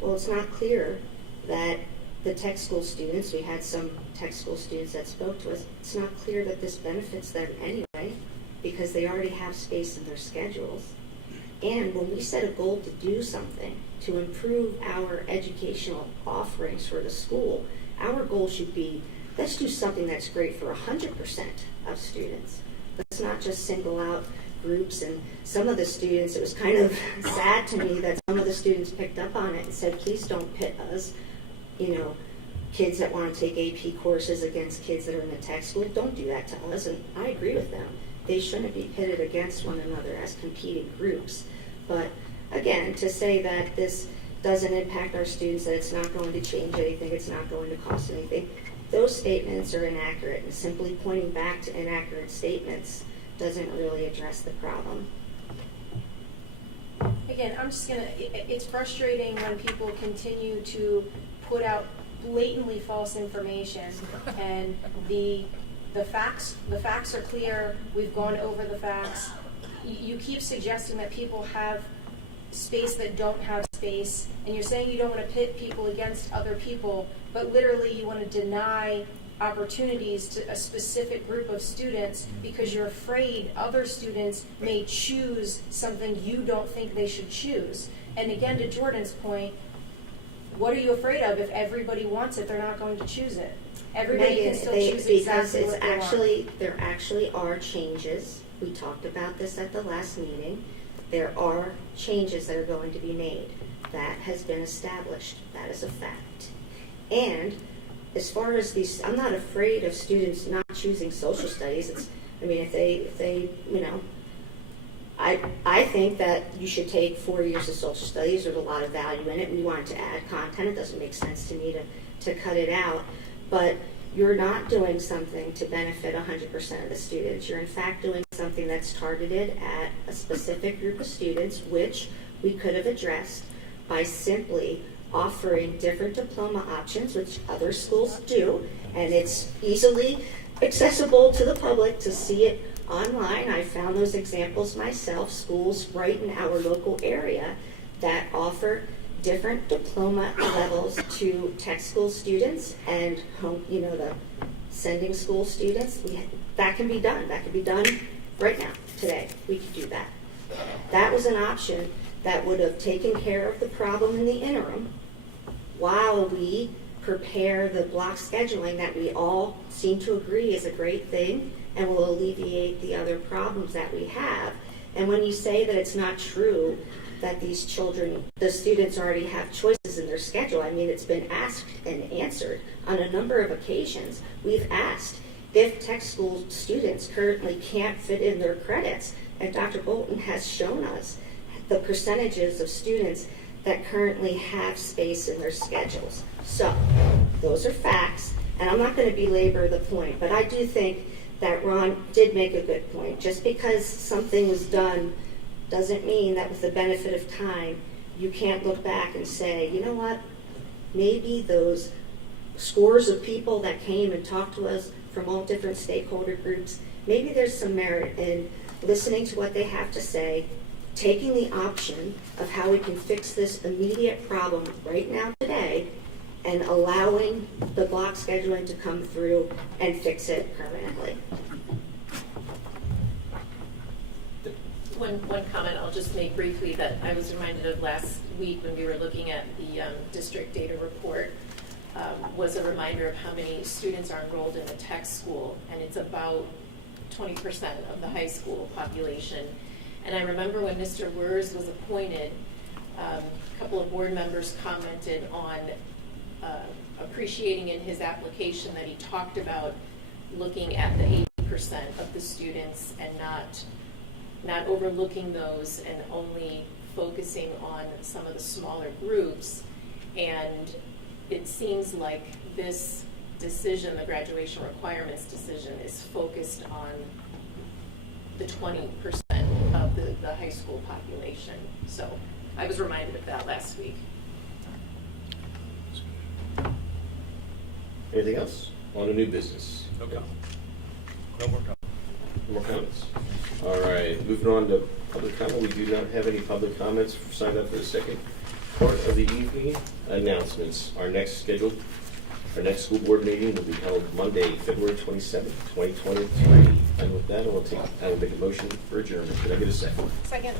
Well, it's not clear that the tech school students, we had some tech school students that spoke to us, it's not clear that this benefits them anyway because they already have space in their schedules. And when we set a goal to do something to improve our educational offerings for the school, our goal should be, let's do something that's great for 100% of students. Let's not just single out groups. And some of the students, it was kind of sad to me that some of the students picked up on it and said, please don't pit us, kids that want to take AP courses against kids that are in the tech school. Don't do that to us. And I agree with them. They shouldn't be pitted against one another as competing groups. But again, to say that this doesn't impact our students, that it's not going to change anything, it's not going to cost anything, those statements are inaccurate, and simply pointing back to inaccurate statements doesn't really address the problem. Again, it's frustrating when people continue to put out blatantly false information, and the facts are clear. We've gone over the facts. You keep suggesting that people have space that don't have space, and you're saying you don't want to pit people against other people, but literally you want to deny opportunities to a specific group of students because you're afraid other students may choose something you don't think they should choose. And again, to Jordan's point, what are you afraid of? If everybody wants it, they're not going to choose it. Everybody Megan, can still choose exactly what they want. There actually are changes. We talked about this at the last meeting. There are changes that are going to be made. That has been established. That is a fact. And as far as these, I'm not afraid of students not choosing social studies. If they I think that you should take 4 years of social studies. There's a lot of value in it. We wanted to add content. It doesn't make sense to me to cut it out. But you're not doing something to benefit 100% of the students. You're in fact doing something that's targeted at a specific group of students, which we could have addressed by simply offering different diploma options, which other schools do, and it's easily accessible to the public to see it online. I found those examples myself, schools right in our local area that offer different diploma levels to tech school students and the sending school students. That can be done. That can be done right now, today. We could do that. That was an option that would have taken care of the problem in the interim while we prepare the block scheduling that we all seem to agree is a great thing and will alleviate the other problems that we have. And when you say that it's not true that these children, the students already have choices in their schedule, it's been asked and answered on a number of occasions. We've asked if tech school students currently can't fit in their credits, and Dr. Bolton has shown us the percentages of students that currently have space in their schedules. So, those are facts, and I'm not going to belabor the point, but I do think that Ron did make a good point. Just because something was done doesn't mean that with the benefit of time, you can't look back and say, you know what, maybe those scores of people that came and talked to us from all different stakeholder groups, maybe there's some merit in listening to what they have to say, taking the option of how we can fix this immediate problem right now today, and allowing the block scheduling to come through and fix it permanently. One comment I'll just make briefly that I was reminded of last week when we were looking at the district data report was a reminder of how many students are enrolled in the tech school, and it's about 20% of the high school population. And I remember when Mr. Wers was appointed, a couple of board members commented on appreciating in his application that he talked about looking at the 80% of the students and not overlooking those and only focusing on some of the smaller groups. And it seems like this decision, the graduation requirements decision, is focused on the 20% of the high school population. So I was reminded of that last week. Anything else on the new business? Okay. No more comments. No more comments. All right, moving on to public comment. We do not have any public comments signed up for the second part of the evening. Announcements. Our next school board meeting will be held Monday, February 27th, 2023. And with that, I will make a motion for adjournment. Can I get a second? Second.